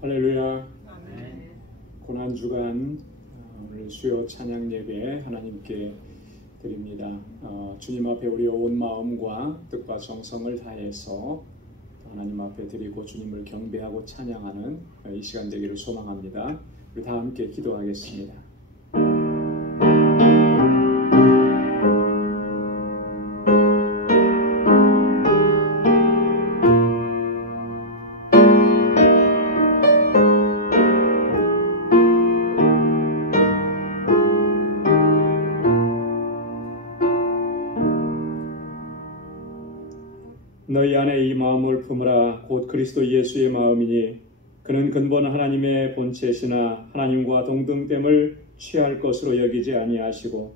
할렐루야. 고난주간 오늘 수요 찬양 예배 하나님께 드립니다. 주님 앞에 우리 온 마음과 뜻과 정성을 다해서 하나님 앞에 드리고 주님을 경배하고 찬양하는 이 시간 되기를 소망합니다. 우리 다 함께 기도하겠습니다. 너희 안에 이 마음을 품으라. 곧 그리스도 예수의 마음이니 그는 근본 하나님의 본체시나 하나님과 동등됨을 취할 것으로 여기지 아니하시고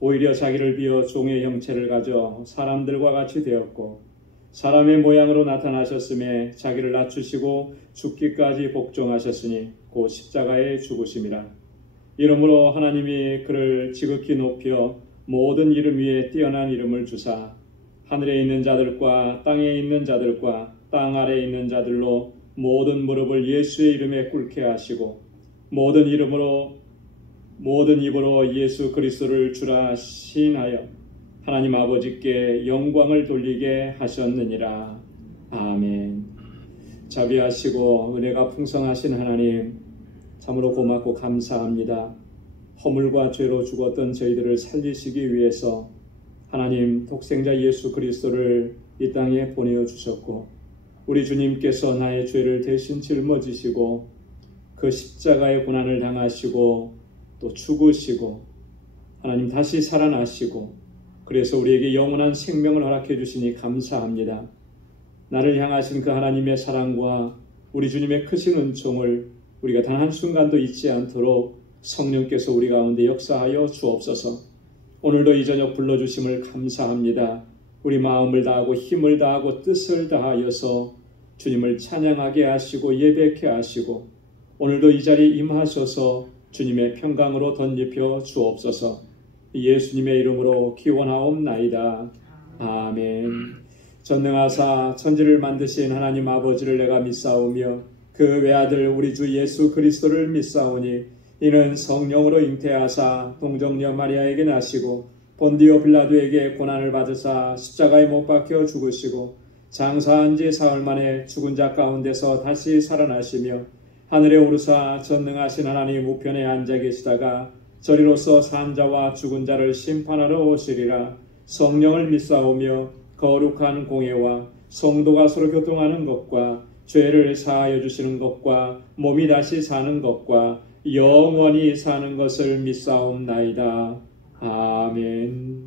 오히려 자기를 비어 종의 형체를 가져 사람들과 같이 되었고 사람의 모양으로 나타나셨음에 자기를 낮추시고 죽기까지 복종하셨으니 곧 십자가에 죽으심이라. 이러므로 하나님이 그를 지극히 높여 모든 이름 위에 뛰어난 이름을 주사 하늘에 있는 자들과 땅에 있는 자들과 땅 아래에 있는 자들로 모든 무릎을 예수의 이름에 꿇게 하시고 모든 입으로 예수 그리스도를 주라 시인하여 하나님 아버지께 영광을 돌리게 하셨느니라. 아멘. 자비하시고 은혜가 풍성하신 하나님, 참으로 고맙고 감사합니다. 허물과 죄로 죽었던 저희들을 살리시기 위해서 하나님 독생자 예수 그리스도를 이 땅에 보내어 주셨고 우리 주님께서 나의 죄를 대신 짊어지시고 그 십자가의 고난을 당하시고 또 죽으시고 하나님 다시 살아나시고 그래서 우리에게 영원한 생명을 허락해 주시니 감사합니다. 나를 향하신 그 하나님의 사랑과 우리 주님의 크신 은총을 우리가 단 한순간도 잊지 않도록 성령께서 우리 가운데 역사하여 주옵소서. 오늘도 이 저녁 불러주심을 감사합니다. 우리 마음을 다하고 힘을 다하고 뜻을 다하여서 주님을 찬양하게 하시고 예배케 하시고 오늘도 이 자리에 임하셔서 주님의 평강으로 덧입혀 주옵소서. 예수님의 이름으로 기원하옵나이다. 아멘. 전능하사 천지를 만드신 하나님 아버지를 내가 믿사오며 그 외아들 우리 주 예수 그리스도를 믿사오니 이는 성령으로 잉태하사 동정녀 마리아에게 나시고 본디오 빌라도에게 고난을 받으사 십자가에 못 박혀 죽으시고 장사한 지 사흘 만에 죽은 자 가운데서 다시 살아나시며 하늘에 오르사 전능하신 하나님 우편에 앉아 계시다가 저리로서 산 자와 죽은 자를 심판하러 오시리라. 성령을 믿사오며 거룩한 공예와 성도가 서로 교통하는 것과 죄를 사하여 주시는 것과 몸이 다시 사는 것과 영원히 사는 것을 믿사옵나이다. 아멘.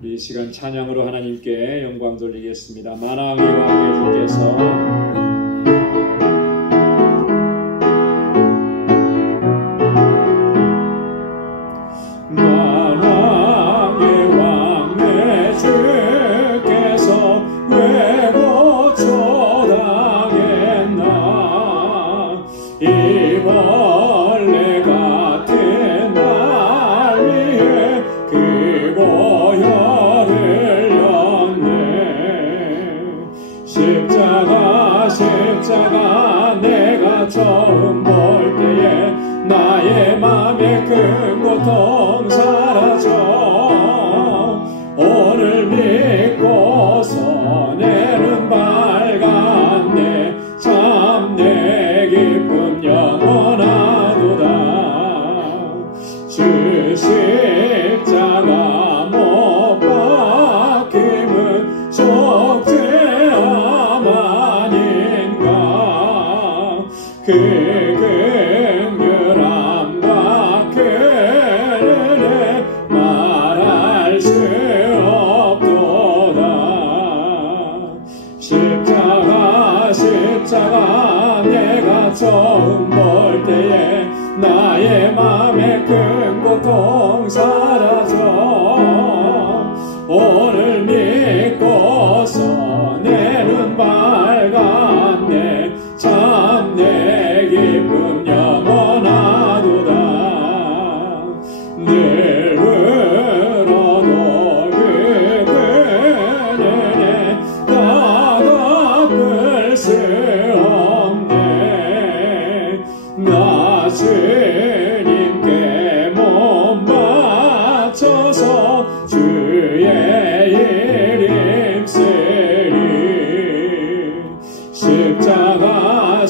우리 이 시간 찬양으로 하나님께 영광 돌리겠습니다. 만왕의 왕의 주께서 십자가 내가 처음 볼 때에 나의 맘에 큰 고통 사라져 오늘 믿고서 내 눈 밝았네 참 내 기쁨 영원하도다 주 십자가 못 박힘은 그 긍휼함과 그 은혜 말할 수 없도다. 십자가 내가 처음 볼 때에 나의 맘에 큰 고통 사라져 오늘 믿고서 내 눈 밝았네 참 내 기쁨 영원하도다 늘 울어도 그 은혜에 다 갚을 수 없네 주님께 몸 바쳐서 주의 이름 쓰리. 십자가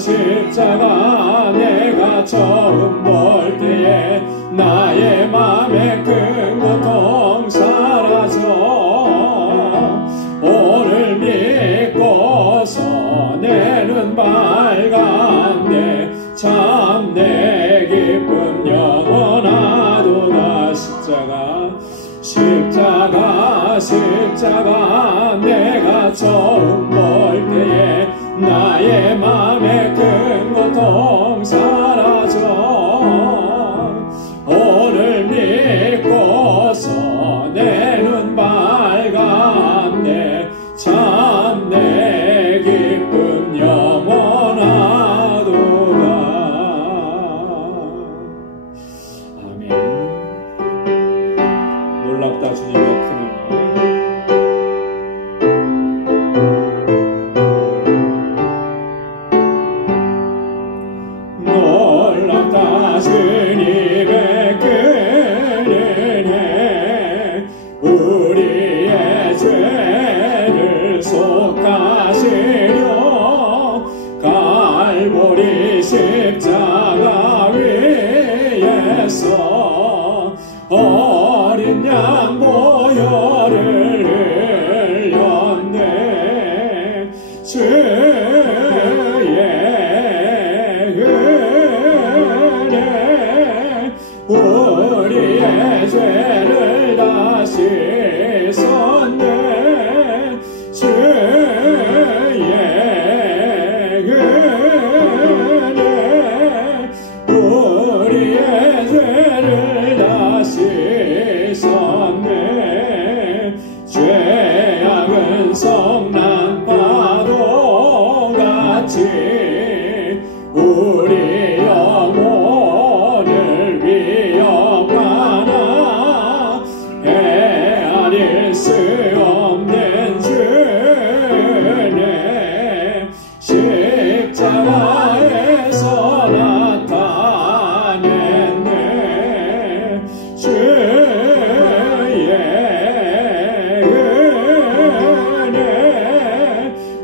내가 처음 볼 때에 나의 맘에 큰 고통 사라져. 오늘 믿고서 내 눈 밝았네. 참 내 기쁨 영원하도다. 십자가 내가 처음 볼 때에 나의 맘에 큰 고통 사라져. 오늘 믿고서 내 눈 밝았네. 참 내 기쁨 영원하도다. 아멘. 놀랍다 주님의 큰 은혜. 놀랍다 주님의 큰 은혜. 우리의 죄를 속하시려 갈보리 십자가 위에서 어린 양 보혈을 흘렸네. 주의 은혜 우리의 죄를 다 씻었네. 주의 은혜 우리의 죄를 다 씻었네. 죄악은 성난 파도같이 우리 영혼을 위협하나 헤아릴 수 없는 주네. 십자가에서 나타냈네. 주의 은혜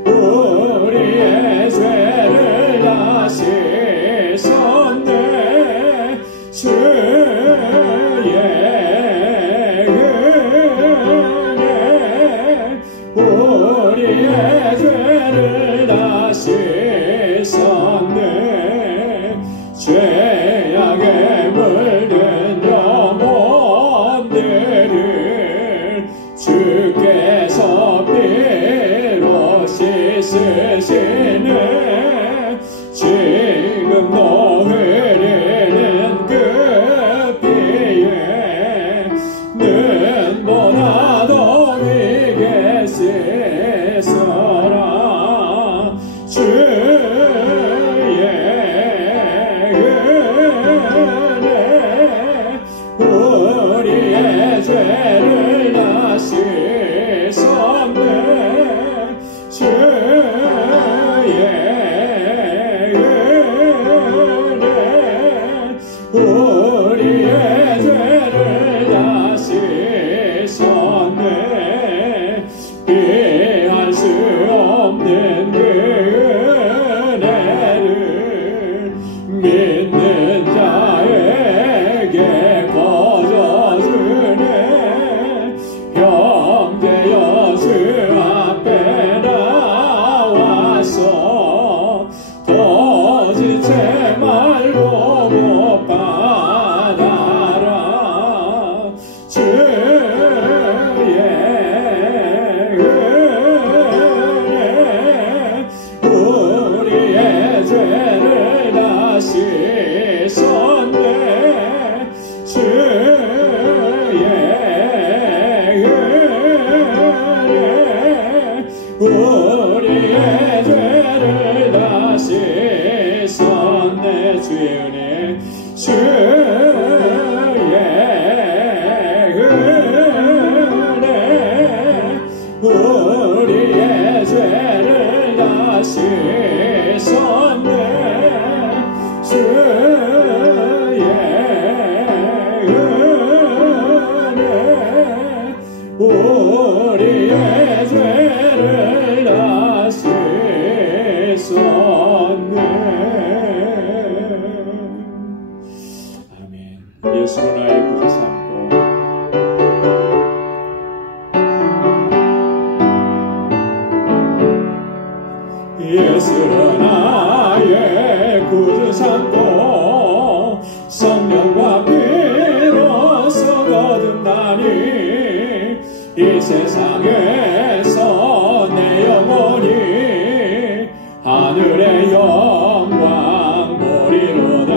우리의 죄를 다 씻었네. 주의 은혜 우리의 죄를 다 씻었네. 죄악에 물든 영혼들을 주께서 피로 씻으시네. 지금도 흐르는 그 예수로 나의 구주 삼고 예수로 나의 구주 삼고 성령과 피로써 거듭나니 이 세상에서 내 영혼이 하늘의 영광 보리로다.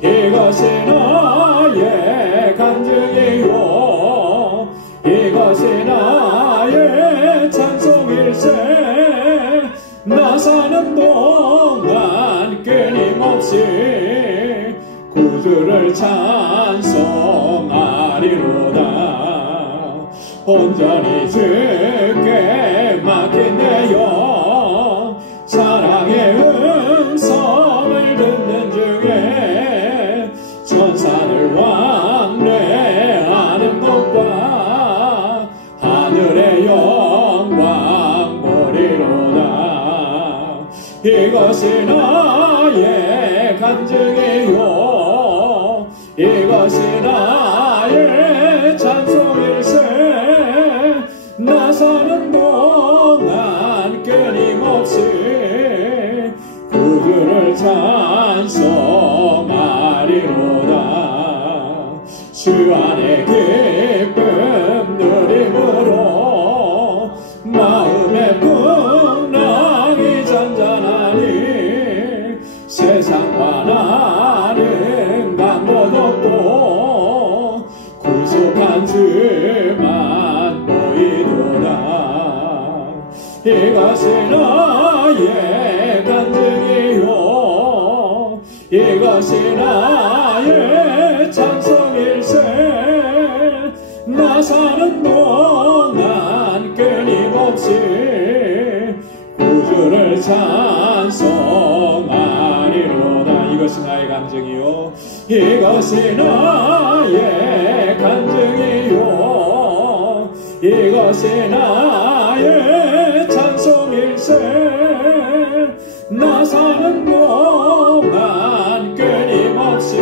이것이 나의 간증이요 이것이 나의 찬송일세. 나 사는 동안 끊임없이 구주를 찬송하리로다. 온전히 주께 맡긴 내 영 사랑의 음성을 듣는 중에 천사들 왕래하는 것과 하늘의 영광 보리로다. 이것이 나의 간증이요 이것이 나의 찬송일세. 나 사는 동안 끊임없이 구주를 찬송하리로다. 주 안의 기쁨 누림으로 마음의 풍랑이 잔잔하니 세상과 나는 방법 없고 구속한 주만 보이도다. 이것이 나의 간증이요 이것이 나의 찬송일세. 나 사는 동안 끊임없이 구주를 찬송하리로다. 이것이 나의 간증이요 이것이 나의 간증이요 이것이 나의 찬송일세. 나 사는 동안 끊임없이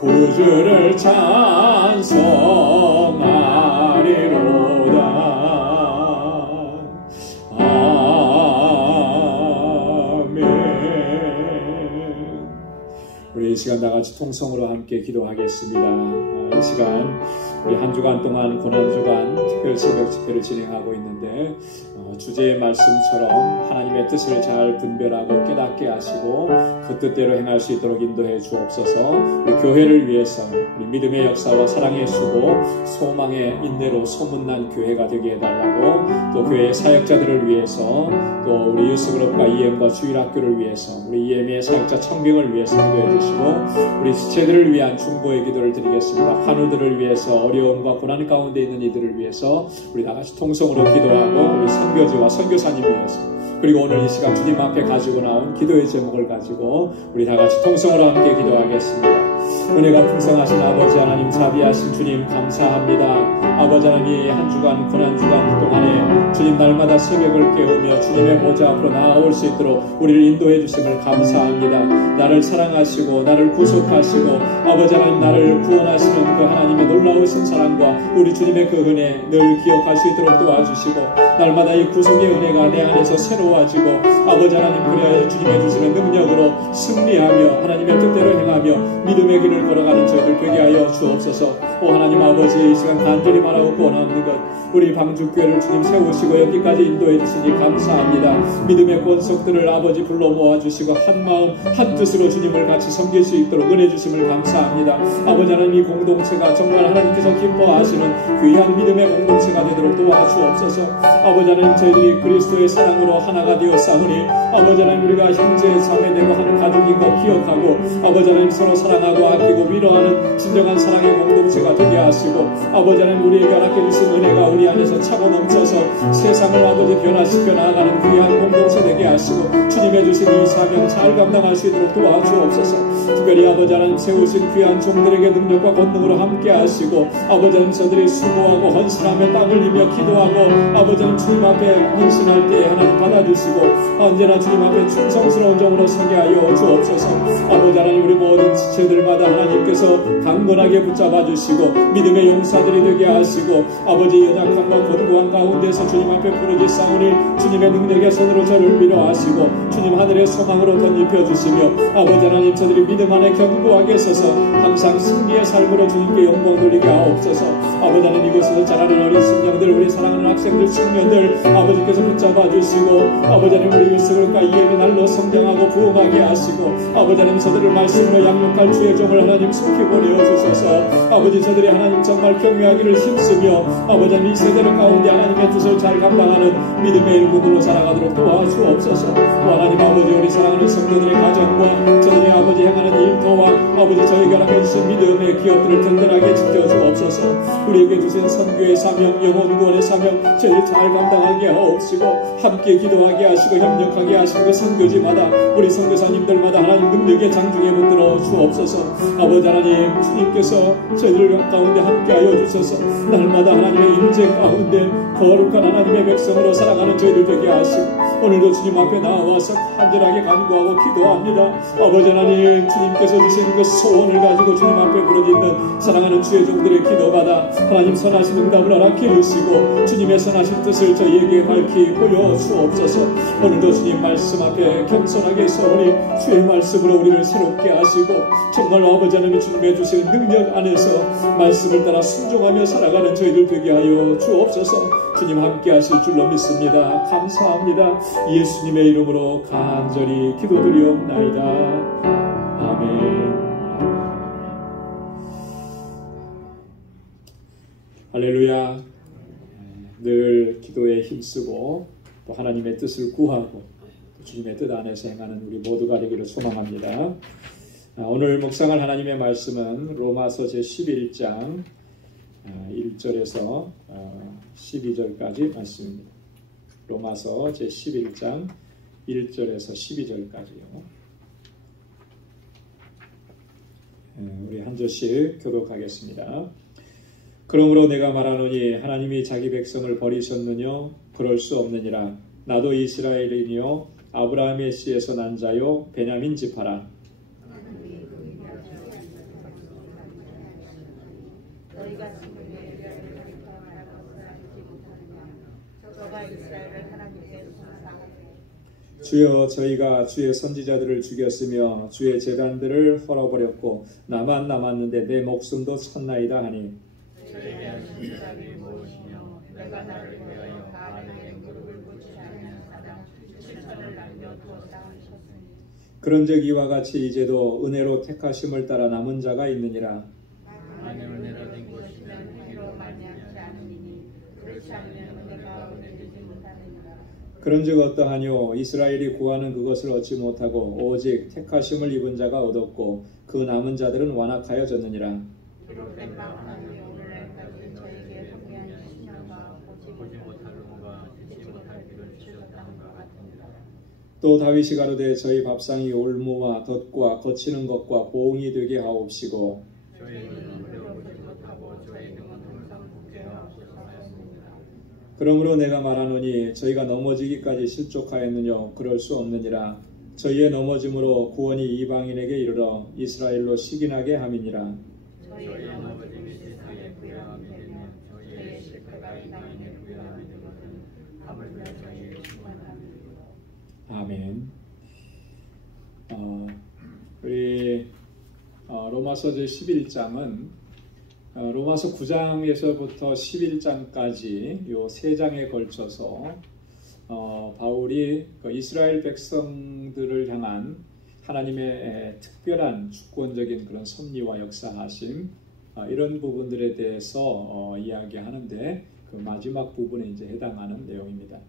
구주를 찬송하리로다. 우리 이 시간 다같이 통성으로 함께 기도하겠습니다. 이 시간 우리 한 주간 동안 고난주간 특별 새벽 집회를 진행하고 있는데 주제의 말씀처럼 하나님의 뜻을 잘 분별하고 깨닫게 하시고 그 뜻대로 행할 수 있도록 인도해 주옵소서. 우리 교회를 위해서 우리 믿음의 역사와 사랑의 수고 소망의 인내로 소문난 교회가 되게 해달라고, 또 교회의 사역자들을 위해서, 또 우리 유스그룹과 EM과 주일학교를 위해서, 우리 EM의 사역자 청빙을 위해서 기도해 주시고, 우리 지체들을 위한 중보의 기도를 드리겠습니다. 환우들을 위해서, 어려움과 고난 가운데 있는 이들을 위해서 우리 다같이 통성으로 기도하고, 우리 선교지와 선교사님 위해서, 그리고 오늘 이 시간 주님 앞에 가지고 나온 기도의 제목을 가지고 우리 다같이 통성으로 함께 기도하겠습니다. 은혜가 풍성하신 아버지 하나님, 자비하신 주님 감사합니다. 아버지 하나님, 이 한 주간 고난주간 동안에 주님 날마다 새벽을 깨우며 주님의 보좌 앞으로 나아올 수 있도록 우리를 인도해 주심을 감사합니다. 나를 사랑하시고 나를 구속하시고 아버지 하나님, 나를 구원하시는 그 하나님의 놀라우신 사랑과 우리 주님의 그 은혜 늘 기억할 수 있도록 도와주시고, 날마다 이 구속의 은혜가 내 안에서 새로워지고 아버지 하나님, 그래야 주님의 주시는 능력으로 승리하며 하나님의 뜻대로 행하며 믿음의 길을 걸어가는 저희들 되게 하여 주옵소서. 오 하나님 아버지, 이 시간 간절히 말하고 구원하는 것, 우리 방주교회를 주님 세우시고 여기까지 인도해 주시니 감사합니다. 믿음의 권속들을 아버지 불러 모아주시고 한 마음 한 뜻으로 주님을 같이 섬길 수 있도록 은혜 주심을 감사합니다. 아버지 하나님, 이 공동체가 정말 하나님께서 기뻐하시는 귀한 믿음의 공동체가 되도록 도와주옵소서. 아버지 하나님, 저희들이 그리스도의 사랑으로 하나가 되었사오니 아버지 하나님, 우리가 형제 자매되고 하는 가족인 것 기억하고 아버지 하나님, 서로 사랑하고 아끼고 위로하는 진정한 사랑의 공동체가 되게 하시고, 아버지 하나님, 우리에게 허락해 주신 은혜가 우리 안에서 차고 넘쳐서 세상을 아버지 변화시켜 나아가는 귀한 공동체 되게 하시고 주님의 주신 이 사명 잘 감당할 수 있도록 도와주옵소서. 특별히 아버지 하나님, 세우신 귀한 종들에게 능력과 권능으로 함께 하시고 아버지 하나님, 저들이 수고하고 헌신하며 땀 흘리며 기도하고 아버지 하나님, 주님 앞에 헌신할 때에 하나님 받아주시고 언제나 주님 앞에 충성스러운 종으로 서게 하여 주옵소서. 아버지 하나님, 우리 모든 저희들마다 하나님께서 강건하게 붙잡아 주시고 믿음의 용사들이 되게 하시고 아버지 연약함과 권고한 가운데서 주님 앞에 부르짖사오니 주님의 능력의 손으로 저를 위로하시고 주님 하늘의 소망으로 덧입혀 주시며 아버지 하나님 저들이 믿음 안에 견고하게 서서 항상 승리의 삶으로 주님께 영광 돌리게 하옵소서. 아버지 하나님 이곳에서 자라는 어린 심령들 우리 사랑하는 학생들 청년들 아버지께서 붙잡아 주시고 아버지 하나님 우리 유스그룹과 이엠이 날로 성장하고 부흥하게 하시고 아버지 하나님 저들을 말씀으로 양육할 주의 종을 하나님 속히 보내어주셔서 아버지 저들이 하나님 정말 경외하기를 힘쓰며 아버지 하나님 이 세대를 가운데 하나님의 뜻을 잘 감당하는 믿음의 일꾼으로 살아가도록 도와주옵소서. 하나님 아버지 우리 사랑하는 성도들의 가정과 저들의 아버지 행하는 일터와 아버지 저희가 하신 믿음의 기업들을 든든하게 지켜주옵소서. 우리에게 주신 선교의 사명 영혼 구원의 사명 저희 잘 감당하게 하옵시고 함께 기도하게 하시고 협력하게 하시고 선교지마다 우리 선교사님들마다 하나님 능력의 장중에 붙들어 주옵소서. 아버지 하나님 주님께서 저희들 가운데 함께하여 주셔서 날마다 하나님의 인재 가운데 거룩한 하나님의 백성으로 살아가는 저희들 되게 하시고 오늘도 주님 앞에 나와서 간절하게 간구하고 기도합니다. 아버지 하나님 주님께서 주신 그 소원을 가지고 주님 앞에 부르짖는 사랑하는 주의 종들의 기도받아 하나님 선하신 응답을 허락해 주시고 주님의 선하신 뜻을 저희에게 밝히 보여주옵소서. 오늘도 주님 말씀 앞에 겸손하게 서오니 주의 말씀으로 우리를 새롭게 하시고 정말로 아버지 하나님 주님의 주시는 능력 안에서 말씀을 따라 순종하며 살아가는 저희들 되게 하여 주옵소서. 주님 함께 하실 줄로 믿습니다. 감사합니다. 예수님의 이름으로 간절히 기도드리옵나이다. 아멘. 할렐루야. 늘 기도에 힘쓰고 또 하나님의 뜻을 구하고 또 주님의 뜻 안에서 행하는 우리 모두가 되기를 소망합니다. 오늘 묵상할 하나님의 말씀은 로마서 제11장 1절에서 12절까지 말씀입니다. 로마서 제11장 1절에서 12절까지요. 우리 한 절씩 교독하겠습니다. 그러므로 내가 말하노니 하나님이 자기 백성을 버리셨느냐? 그럴 수 없느니라. 나도 이스라엘이니요 아브라함의 씨에서 난 자요 베냐민 지파라. 주여 저희가 주의 선지자들을 죽였으며 주의 제단들을 헐어버렸고 나만 남았는데 내 목숨도 쳤나이다 하니 저에게 하신 대답이 무엇이며 내가 나를 위하여 바알에게 무릎을 꿇지 않는 사람 7천을 남겨두었다 하셨으니 그런즉 이와 같이 이제도 은혜로 택하심을 따라 남은 자가 있느니라. 만일 은혜로 된 것이면 행위로 말미암지 않으니 그렇지 않으면 은혜가 은혜되지 못하느니라. 그런즉 어떠하뇨? 이스라엘이 구하는 그것을 얻지 못하고 오직 택하심을 입은 자가 얻었고 그 남은 자들은 완악하여졌느니라. 기록된 바 하나님이 오늘날까지 저에게 경외한 신령과 보지 못할 눈과 듣지 못할 귀를 주셨다는 것 같으니라. 또 다윗이 가로되 저희 밥상이 올무와 덧과 거치는 것과 보응이 되게 하옵시고 저희 눈은 흘려보지 못하고 저희 등은 항상 붓게 하옵소서. 그러므로 내가 말하노니 저희가 넘어지기까지 실족하였느냐? 그럴 수 없느니라. 저희의 넘어짐으로 구원이 이방인에게 이르러 이스라엘로 식인하게 함이니라. 저희의 넘어짐이 세상에 부여함이 되며 저희의 실패가 이방인에 부여함이 되거든 하물며 저희의 충만함이요. 아멘. 우리 로마서 제11장은 로마서 9장에서부터 11장까지 요 세 장에 걸쳐서 바울이 그 이스라엘 백성들을 향한 하나님의 특별한 주권적인 그런 섭리와 역사하심 이런 부분들에 대해서 이야기하는데 그 마지막 부분에 이제 해당하는 내용입니다.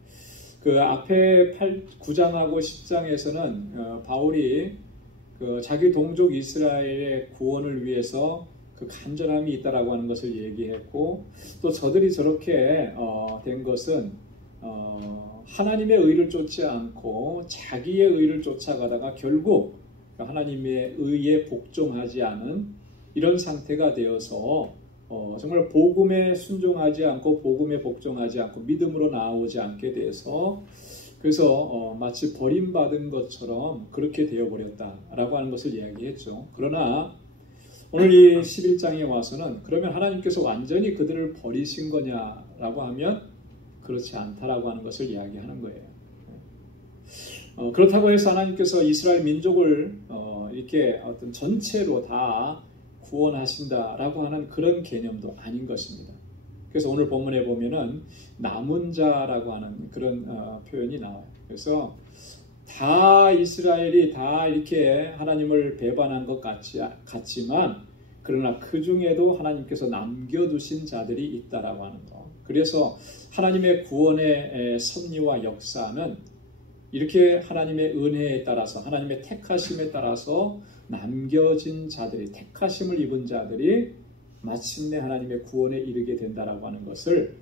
그 앞에 9장하고 10장에서는 바울이 그 자기 동족 이스라엘의 구원을 위해서 그 간절함이 있다라고 하는 것을 얘기했고 또 저들이 저렇게 된 것은 하나님의 의를 쫓지 않고 자기의 의를 쫓아가다가 결국 하나님의 의에 복종하지 않은 이런 상태가 되어서 정말 복음에 순종하지 않고 복음에 복종하지 않고 믿음으로 나아오지 않게 돼서 그래서 마치 버림받은 것처럼 그렇게 되어버렸다라고 하는 것을 이야기했죠. 그러나 오늘 이 11장에 와서는 그러면 하나님께서 완전히 그들을 버리신 거냐라고 하면 그렇지 않다라고 하는 것을 이야기하는 거예요. 그렇다고 해서 하나님께서 이스라엘 민족을 이렇게 어떤 전체로 다 구원하신다라고 하는 그런 개념도 아닌 것입니다. 그래서 오늘 본문에 보면은 남은 자라고 하는 그런 표현이 나와요. 그래서 다 이스라엘이 다 이렇게 하나님을 배반한 것 같지만 그러나 그 중에도 하나님께서 남겨두신 자들이 있다라고 하는 것. 그래서 하나님의 구원의 섭리와 역사는 이렇게 하나님의 은혜에 따라서 하나님의 택하심에 따라서 남겨진 자들이 택하심을 입은 자들이 마침내 하나님의 구원에 이르게 된다라고 하는 것을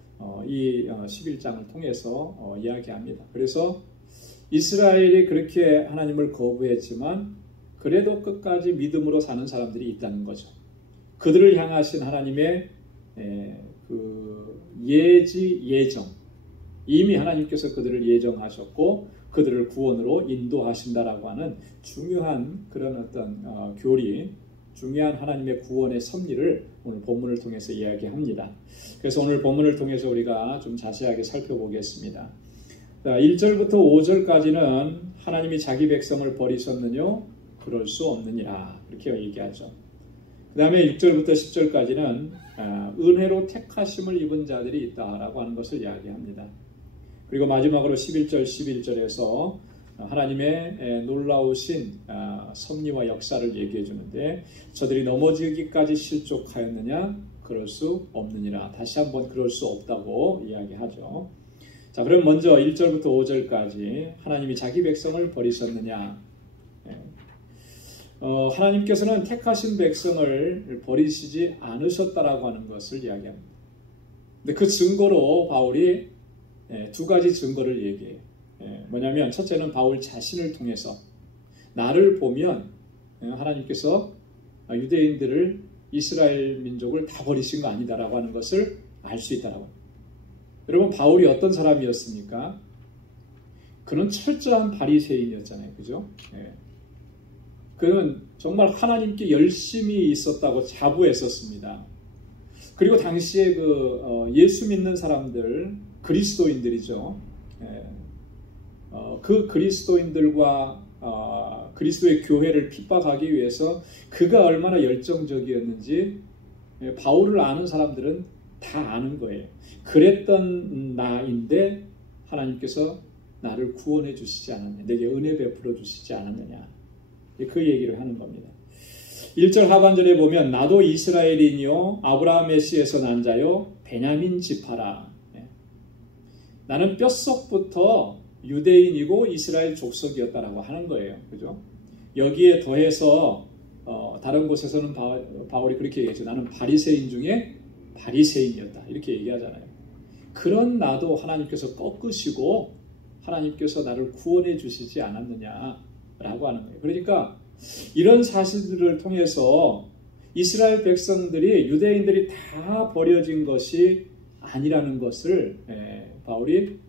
이 11장을 통해서 이야기합니다. 그래서 이스라엘이 그렇게 하나님을 거부했지만 그래도 끝까지 믿음으로 사는 사람들이 있다는 거죠. 그들을 향하신 하나님의 그 예정, 이미 하나님께서 그들을 예정하셨고 그들을 구원으로 인도하신다라고 하는 중요한 그런 어떤 교리, 중요한 하나님의 구원의 섭리를 오늘 본문을 통해서 이야기합니다. 그래서 오늘 본문을 통해서 우리가 좀 자세하게 살펴보겠습니다. 1절부터 5절까지는 하나님이 자기 백성을 버리셨느뇨? 그럴 수 없느니라 이렇게 얘기하죠. 그 다음에 6절부터 10절까지는 은혜로 택하심을 입은 자들이 있다라고 하는 것을 이야기합니다. 그리고 마지막으로 11절, 11절에서 하나님의 놀라우신 섭리와 역사를 얘기해 주는데 저들이 넘어지기까지 실족하였느냐? 그럴 수 없느니라. 다시 한번 그럴 수 없다고 이야기하죠. 자, 그럼 먼저 1절부터 5절까지 하나님이 자기 백성을 버리셨느냐? 하나님께서는 택하신 백성을 버리시지 않으셨다라고 하는 것을 이야기합니다. 근데 그 증거로 바울이 두 가지 증거를 얘기해요. 뭐냐면 첫째는 바울 자신을 통해서 나를 보면 하나님께서 유대인들을 이스라엘 민족을 다 버리신 거 아니다라고 하는 것을 알 수 있다라고. 여러분 바울이 어떤 사람이었습니까? 그는 철저한 바리새인이었잖아요, 그죠? 그는 정말 하나님께 열심히 있었다고 자부했었습니다. 그리고 당시에 예수 믿는 사람들 그리스도인들이죠. 그 그리스도인들과 그리스도의 교회를 핍박하기 위해서 그가 얼마나 열정적이었는지 바울을 아는 사람들은 다 아는 거예요. 그랬던 나인데 하나님께서 나를 구원해 주시지 않았냐, 내게 은혜 베풀어 주시지 않았느냐, 그 얘기를 하는 겁니다. 1절 하반절에 보면 나도 이스라엘인이요 아브라함의 씨에서 난 자요 베냐민 지파라. 나는 뼛속부터 유대인이고 이스라엘 족속이었다라고 하는 거예요. 그죠? 여기에 더해서 다른 곳에서는 바울이 그렇게 얘기했죠. 나는 바리새인 중에 바리새인이었다. 이렇게 얘기하잖아요. 그런 나도 하나님께서 꺾으시고 하나님께서 나를 구원해 주시지 않았느냐라고 하는 거예요. 그러니까 이런 사실들을 통해서 이스라엘 백성들이 유대인들이 다 버려진 것이 아니라는 것을 바울이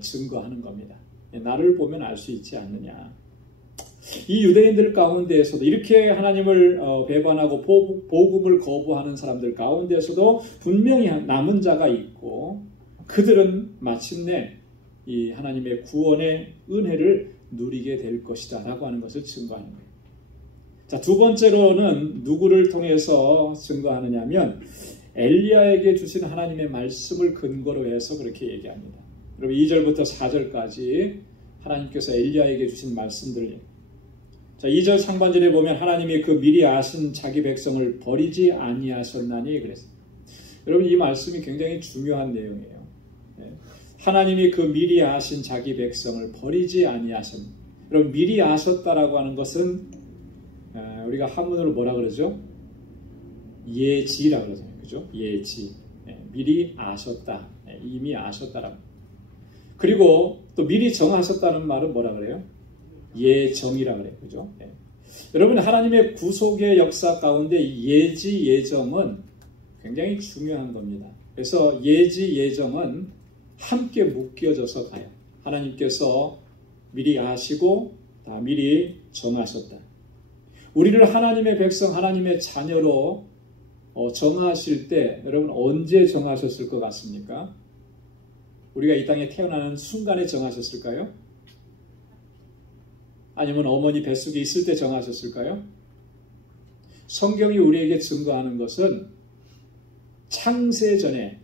증거하는 겁니다. 나를 보면 알 수 있지 않느냐. 이 유대인들 가운데에서도 이렇게 하나님을 배반하고 복음을 거부하는 사람들 가운데에서도 분명히 남은 자가 있고 그들은 마침내 이 하나님의 구원의 은혜를 누리게 될 것이다 라고 하는 것을 증거하는 거예요. 자, 두 번째로는 누구를 통해서 증거하느냐 하면 엘리야에게 주신 하나님의 말씀을 근거로 해서 그렇게 얘기합니다. 여러분 2절부터 4절까지 하나님께서 엘리야에게 주신 말씀들. 자, 2절 상반절에 보면 하나님이 그 미리 아신 자기 백성을 버리지 아니하셨나니 그랬습니다. 여러분 이 말씀이 굉장히 중요한 내용이에요. 하나님이 그 미리 아신 자기 백성을 버리지 아니하셨나니. 여러분 미리 아셨다라고 하는 것은 우리가 한문으로 뭐라 그러죠? 예지라고 그러잖아요. 그죠? 예지. 미리 아셨다. 이미 아셨다라고. 그리고 또 미리 정하셨다는 말은 뭐라 그래요? 예정이라 그래요. 그죠? 여러분 하나님의 구속의 역사 가운데 이 예지 예정은 굉장히 중요한 겁니다. 그래서 예지 예정은 함께 묶여져서 가요. 하나님께서 미리 아시고 다 미리 정하셨다. 우리를 하나님의 백성, 하나님의 자녀로 정하실 때 여러분 언제 정하셨을 것 같습니까? 우리가 이 땅에 태어나는 순간에 정하셨을까요? 아니면 어머니 뱃속에 있을 때 정하셨을까요? 성경이 우리에게 증거하는 것은 창세 전에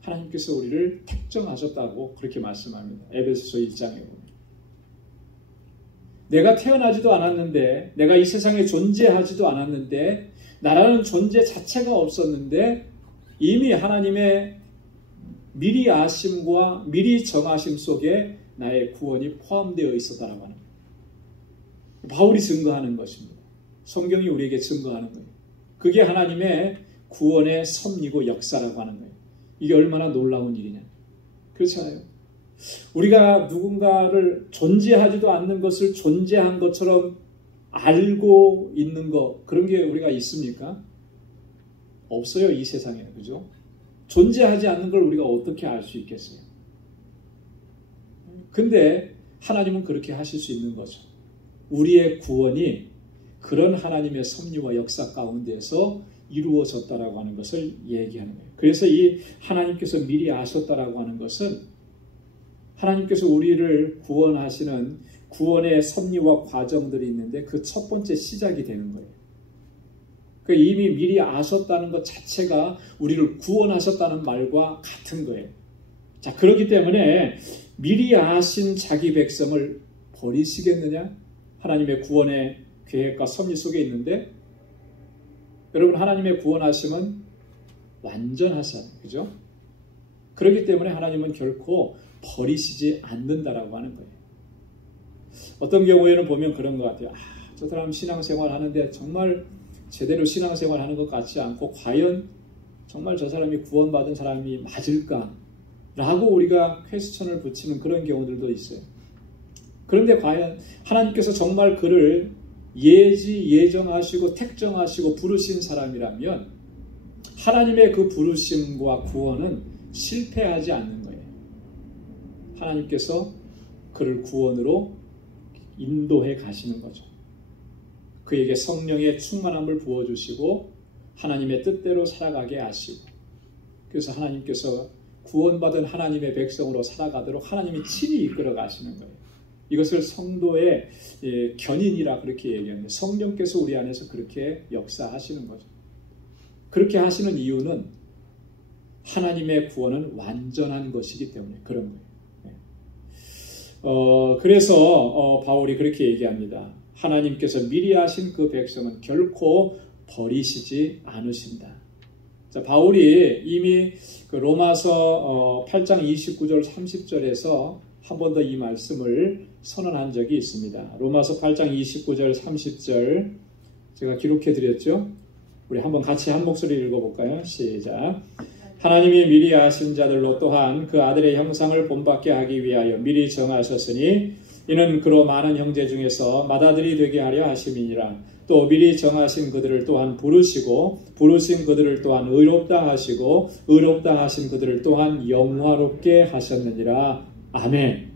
하나님께서 우리를 택정하셨다고 그렇게 말씀합니다. 에베소서 1장에 보면. 내가 태어나지도 않았는데, 내가 이 세상에 존재하지도 않았는데, 나라는 존재 자체가 없었는데 이미 하나님의 미리 아심과 미리 정하심 속에 나의 구원이 포함되어 있었다라고 하는 거예요. 바울이 증거하는 것입니다. 성경이 우리에게 증거하는 거예요. 그게 하나님의 구원의 섭리고 역사라고 하는 거예요. 이게 얼마나 놀라운 일이냐. 그렇잖아요. 우리가 누군가를 존재하지도 않는 것을 존재한 것처럼 알고 있는 것, 그런 게 우리가 있습니까? 없어요, 이 세상에는. 그죠? 존재하지 않는 걸 우리가 어떻게 알 수 있겠어요? 근데 하나님은 그렇게 하실 수 있는 거죠. 우리의 구원이 그런 하나님의 섭리와 역사 가운데서 이루어졌다라고 하는 것을 얘기하는 거예요. 그래서 이 하나님께서 미리 아셨다라고 하는 것은 하나님께서 우리를 구원하시는 구원의 섭리와 과정들이 있는데 그 첫 번째 시작이 되는 거예요. 그러니까 이미 미리 아셨다는 것 자체가 우리를 구원하셨다는 말과 같은 거예요. 자, 그렇기 때문에 미리 아신 자기 백성을 버리시겠느냐? 하나님의 구원의 계획과 섭리 속에 있는데 여러분 하나님의 구원하심은 완전하잖아요. 그죠? 그렇기 때문에 하나님은 결코 버리시지 않는다라고 하는 거예요. 어떤 경우에는 보면 그런 것 같아요. 저 사람 신앙생활 하는데 정말 제대로 신앙생활 하는 것 같지 않고 과연 정말 저 사람이 구원받은 사람이 맞을까? 라고 우리가 퀘스천을 붙이는 그런 경우들도 있어요. 그런데 과연 하나님께서 정말 그를 예정하시고 택정하시고 부르신 사람이라면 하나님의 그 부르심과 구원은 실패하지 않는 거예요. 하나님께서 그를 구원으로 인도해 가시는 거죠. 그에게 성령의 충만함을 부어주시고 하나님의 뜻대로 살아가게 하시고 그래서 하나님께서 구원받은 하나님의 백성으로 살아가도록 하나님이 친히 이끌어 가시는 거예요. 이것을 성도의 견인이라 그렇게 얘기하는데 성령께서 우리 안에서 그렇게 역사하시는 거죠. 그렇게 하시는 이유는 하나님의 구원은 완전한 것이기 때문에 그런 거예요. 그래서 바울이 그렇게 얘기합니다. 하나님께서 미리 하신 그 백성은 결코 버리시지 않으신다. 자, 바울이 이미 그 로마서 8장 29절 30절에서 한 번 더 이 말씀을 선언한 적이 있습니다. 로마서 8장 29절 30절 제가 기록해 드렸죠. 우리 한번 같이 한 목소리 읽어볼까요? 시작. 하나님이 미리 아신 자들로 또한 그 아들의 형상을 본받게 하기 위하여 미리 정하셨으니 이는 그로 많은 형제 중에서 맏아들이 되게 하려 하심이니라. 또 미리 정하신 그들을 또한 부르시고 부르신 그들을 또한 의롭다 하시고 의롭다 하신 그들을 또한 영화롭게 하셨느니라. 아멘.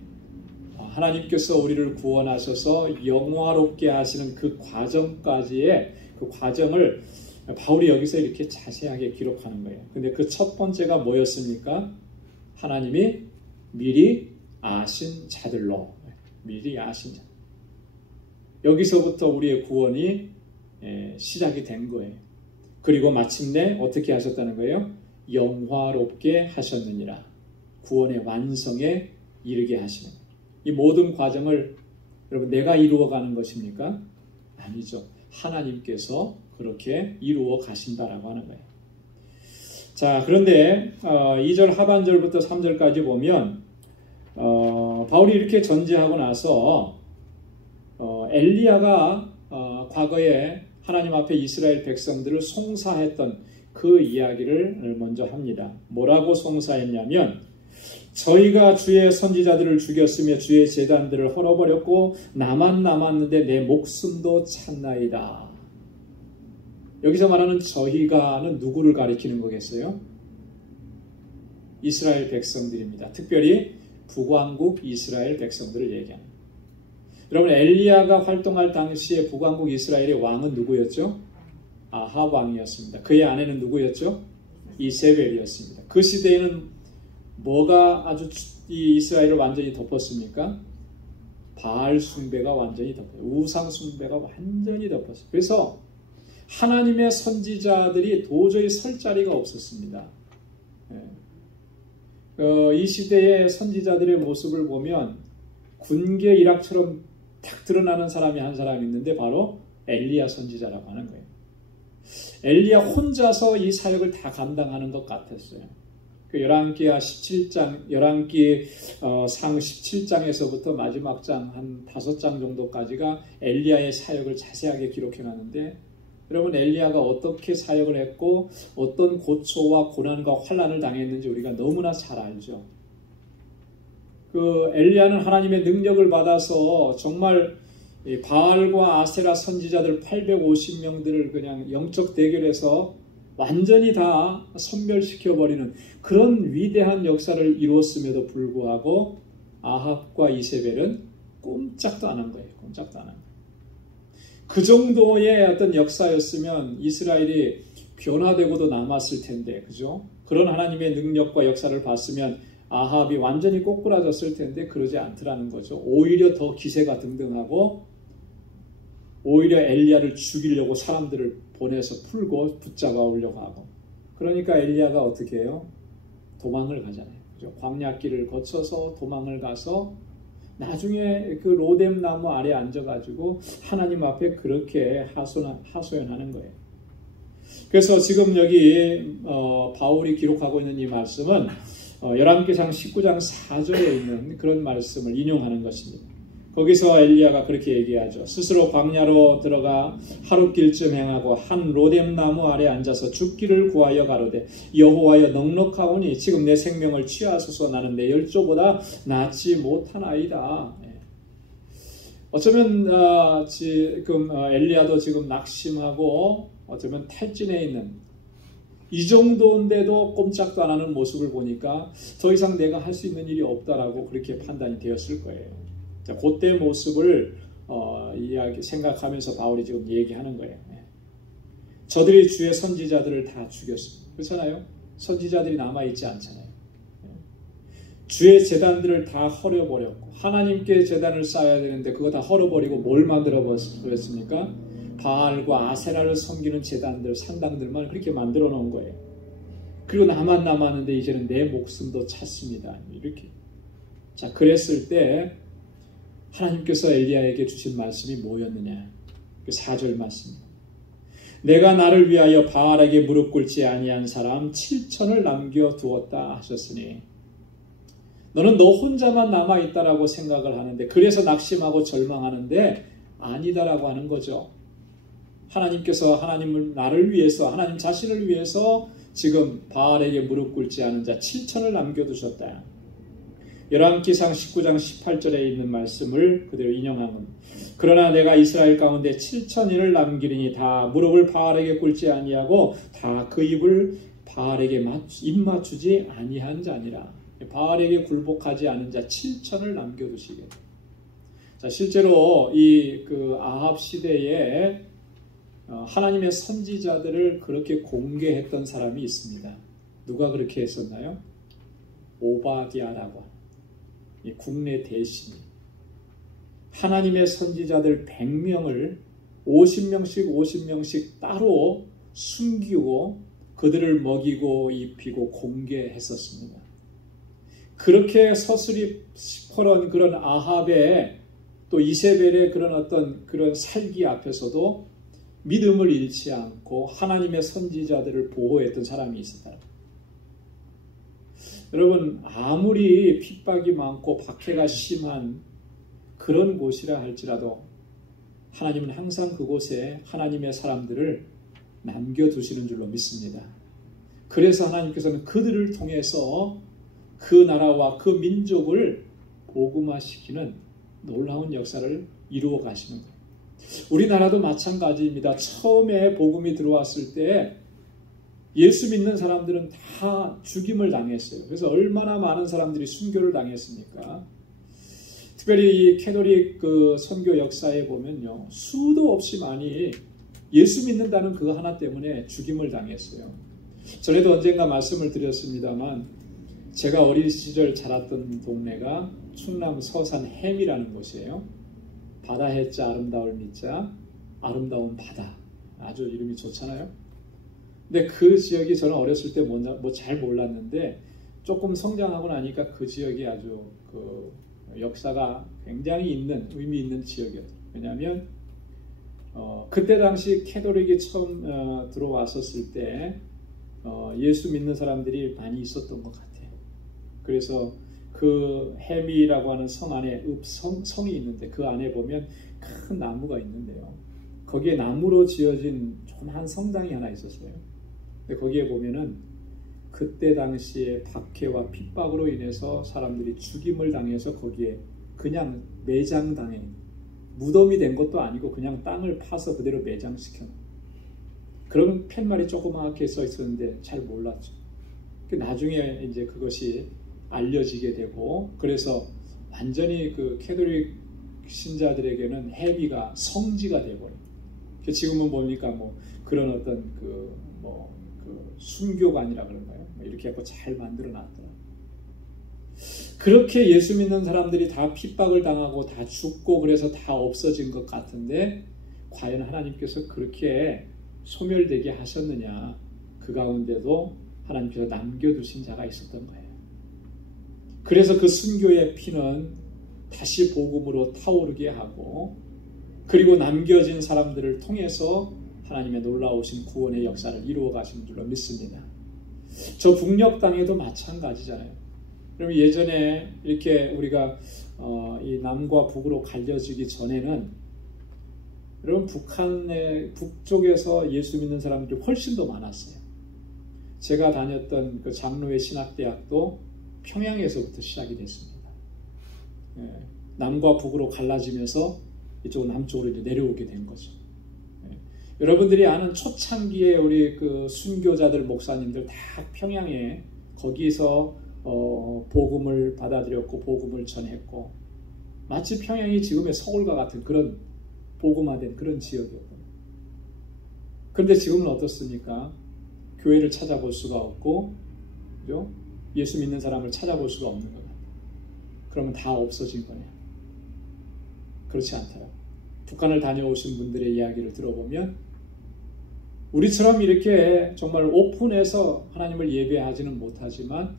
하나님께서 우리를 구원하셔서 영화롭게 하시는 그 과정까지의 그 과정을 바울이 여기서 이렇게 자세하게 기록하는 거예요. 근데 그 첫 번째가 뭐였습니까? 하나님이 미리 아신 자들로. 미리 아신 자. 여기서부터 우리의 구원이 시작이 된 거예요. 그리고 마침내 어떻게 하셨다는 거예요? 영화롭게 하셨느니라. 구원의 완성에 이르게 하시는 거예요. 이 모든 과정을 여러분 내가 이루어가는 것입니까? 아니죠. 하나님께서 그렇게 이루어 가신다라고 하는 거예요. 자, 그런데 2절 하반절부터 3절까지 보면 바울이 이렇게 전제하고 나서 엘리야가 과거에 하나님 앞에 이스라엘 백성들을 송사했던 그 이야기를 먼저 합니다. 뭐라고 송사했냐면 저희가 주의 선지자들을 죽였으며 주의 제단들을 헐어버렸고 나만 남았는데 내 목숨도 찼나이다. 여기서 말하는 저희가는 누구를 가리키는 거겠어요? 이스라엘 백성들입니다. 특별히 북왕국 이스라엘 백성들을 얘기합니다. 여러분, 엘리야가 활동할 당시에 북왕국 이스라엘의 왕은 누구였죠? 아합 왕이었습니다. 그의 아내는 누구였죠? 이세벨이었습니다. 그 시대에는 뭐가 아주 이 이스라엘을 완전히 덮었습니까? 바알 숭배가 완전히 덮었어요. 우상 숭배가 완전히 덮었어요. 그래서 하나님의 선지자들이 도저히 설 자리가 없었습니다. 이 시대의 선지자들의 모습을 보면 군계 일학처럼 탁 드러나는 사람이 한 사람이 있는데 바로 엘리야 선지자라고 하는 거예요. 엘리야 혼자서 이 사역을 다 감당하는 것 같았어요. 그 열왕기하 17장, 열왕기 상 17장에서부터 마지막 장 한 5장 정도까지가 엘리야의 사역을 자세하게 기록해 놨는데, 여러분, 엘리야가 어떻게 사역을 했고 어떤 고초와 고난과 환난을 당했는지 우리가 너무나 잘 알죠. 그 엘리야는 하나님의 능력을 받아서 정말 바알과 아세라 선지자들 850명들을 그냥 영적 대결에서 완전히 다 섬멸시켜버리는 그런 위대한 역사를 이루었음에도 불구하고 아합과 이세벨은 꼼짝도 안 한 거예요. 꼼짝도 안 한 거예요. 그 정도의 어떤 역사였으면 이스라엘이 변화되고도 남았을 텐데, 그죠? 그런 하나님의 능력과 역사를 봤으면 아합이 완전히 꼬꾸라졌을 텐데 그러지 않더라는 거죠. 오히려 더 기세가 등등하고 오히려 엘리야를 죽이려고 사람들을 보내서 풀고 붙잡아 오려고 하고, 그러니까 엘리야가 어떻게 해요? 도망을 가잖아요. 그죠? 광야길을 거쳐서 도망을 가서 나중에 그 로뎀 나무 아래 앉아가지고 하나님 앞에 그렇게 하소연하는 거예요. 그래서 지금 여기 바울이 기록하고 있는 이 말씀은 열왕기상 19장 4절에 있는 그런 말씀을 인용하는 것입니다. 거기서 엘리야가 그렇게 얘기하죠. 스스로 광야로 들어가 하룻길쯤 행하고 한 로뎀 나무 아래 앉아서 죽기를 구하여 가로되 여호와여 넉넉하오니 지금 내 생명을 취하소서. 나는 내 열조보다 낫지 못하나이다. 어쩌면 지금 엘리야도 지금 낙심하고 어쩌면 탈진해 있는 이 정도인데도 꼼짝도 안 하는 모습을 보니까 더 이상 내가 할 수 있는 일이 없다라고 그렇게 판단이 되었을 거예요. 자, 그때 모습을 생각하면서 바울이 지금 얘기하는 거예요. 저들이 주의 선지자들을 다 죽였습니다. 그렇잖아요? 선지자들이 남아있지 않잖아요. 주의 제단들을 다 헐어버렸고, 하나님께 제단을 쌓아야 되는데 그거 다 헐어버리고 뭘 만들어버렸습니까? 바알과 아세라를 섬기는 제단들, 산당들만 그렇게 만들어 놓은 거예요. 그리고 나만 남았는데 이제는 내 목숨도 찾습니다. 이렇게. 자, 그랬을 때 하나님께서 엘리야에게 주신 말씀이 뭐였느냐? 그 4절 말씀입니다. 내가 나를 위하여 바알에게 무릎 꿇지 아니한 사람 7천을 남겨두었다 하셨으니, 너는 너 혼자만 남아있다라고 생각을 하는데, 그래서 낙심하고 절망하는데 아니다라고 하는 거죠. 하나님께서 나를 위해서, 하나님 자신을 위해서 지금 바알에게 무릎 꿇지 않은 자 7천을 남겨두셨다. 열왕기상 19장 18절에 있는 말씀을 그대로 인용한 겁니다. 그러나 내가 이스라엘 가운데 7천인을 남기리니 다 무릎을 바알에게 꿇지 아니하고 다 그 입을 바알에게 입 맞추지 아니한 자니라. 바알에게 굴복하지 않은 자 7천을 남겨두시겠다. 자, 실제로 그 아합 시대에 하나님의 선지자들을 그렇게 공개했던 사람이 있습니다. 누가 그렇게 했었나요? 오바댜라고 하는 이 국내 대신이 하나님의 선지자들 100명을 50명씩 따로 숨기고 그들을 먹이고 입히고 공개했었습니다. 그렇게 서슬이 시퍼런 그런 아합의 또 이세벨의 그런 살기 앞에서도 믿음을 잃지 않고 하나님의 선지자들을 보호했던 사람이 있었다. 여러분, 아무리 핍박이 많고 박해가 심한 그런 곳이라 할지라도 하나님은 항상 그곳에 하나님의 사람들을 남겨두시는 줄로 믿습니다. 그래서 하나님께서는 그들을 통해서 그 나라와 그 민족을 복음화시키는 놀라운 역사를 이루어 가시는 거예요. 우리나라도 마찬가지입니다. 처음에 복음이 들어왔을 때 예수 믿는 사람들은 다 죽임을 당했어요. 그래서 얼마나 많은 사람들이 순교를 당했습니까? 특별히 이 캐톨릭 그 선교 역사에 보면요, 수도 없이 많이 예수 믿는다는 그거 하나 때문에 죽임을 당했어요. 전에도 언젠가 말씀을 드렸습니다만, 제가 어린 시절 자랐던 동네가 충남 서산 햄이라는 곳이에요. 바다 해자 아름다울 미자, 아름다운 바다. 아주 이름이 좋잖아요. 근데 그 지역이 저는 어렸을 때 뭐 잘 몰랐는데, 조금 성장하고 나니까 그 지역이 아주 그 역사가 굉장히 있는, 의미 있는 지역이었어요. 왜냐하면 그때 당시 캐톨릭이 처음 들어왔었을 때 예수 믿는 사람들이 많이 있었던 것 같아요. 그래서 그 해미라고 하는 성 안에 성이 있는데, 그 안에 보면 큰 나무가 있는데요, 거기에 나무로 지어진 조그만 성당이 하나 있었어요. 근데 거기에 보면은 그때 당시에 박해와 핍박으로 인해서 사람들이 죽임을 당해서 거기에 그냥 매장당해, 무덤이 된 것도 아니고 그냥 땅을 파서 그대로 매장시켜 놓은, 그런 팻말이 조그맣게 써 있었는데 잘 몰랐죠. 나중에 이제 그것이 알려지게 되고, 그래서 완전히 그 캐톨릭 신자들에게는 해비가 성지가 되버려요. 지금은 뭡니까, 뭐 그런 어떤 그 순교관이라 그런가요? 이렇게 해서 잘 만들어 놨더라. 그렇게 예수 믿는 사람들이 다 핍박을 당하고 다 죽고 그래서 다 없어진 것 같은데, 과연 하나님께서 그렇게 소멸되게 하셨느냐? 그 가운데도 하나님께서 남겨두신 자가 있었던 거예요. 그래서 그 순교의 피는 다시 복음으로 타오르게 하고, 그리고 남겨진 사람들을 통해서 하나님의 놀라우신 구원의 역사를 이루어 가신 줄로 믿습니다. 저 북녘 땅에도 마찬가지잖아요. 그러면 예전에 이렇게 우리가 이 남과 북으로 갈려지기 전에는, 여러분, 북한의 북쪽에서 예수 믿는 사람들이 훨씬 더 많았어요. 제가 다녔던 그 장로회 신학대학도 평양에서부터 시작이 됐습니다. 남과 북으로 갈라지면서 이쪽 남쪽으로 이제 내려오게 된 거죠. 여러분들이 아는 초창기에 우리 그 순교자들 목사님들 다 평양에 거기서 복음을 받아들였고 복음을 전했고, 마치 평양이 지금의 서울과 같은 그런 복음화된 그런 지역이었거든요. 그런데 지금은 어떻습니까? 교회를 찾아볼 수가 없고, 그죠? 예수 믿는 사람을 찾아볼 수가 없는 것 같아요. 그러면 다 없어진 거냐? 그렇지 않다요. 북한을 다녀오신 분들의 이야기를 들어보면, 우리처럼 이렇게 정말 오픈해서 하나님을 예배하지는 못하지만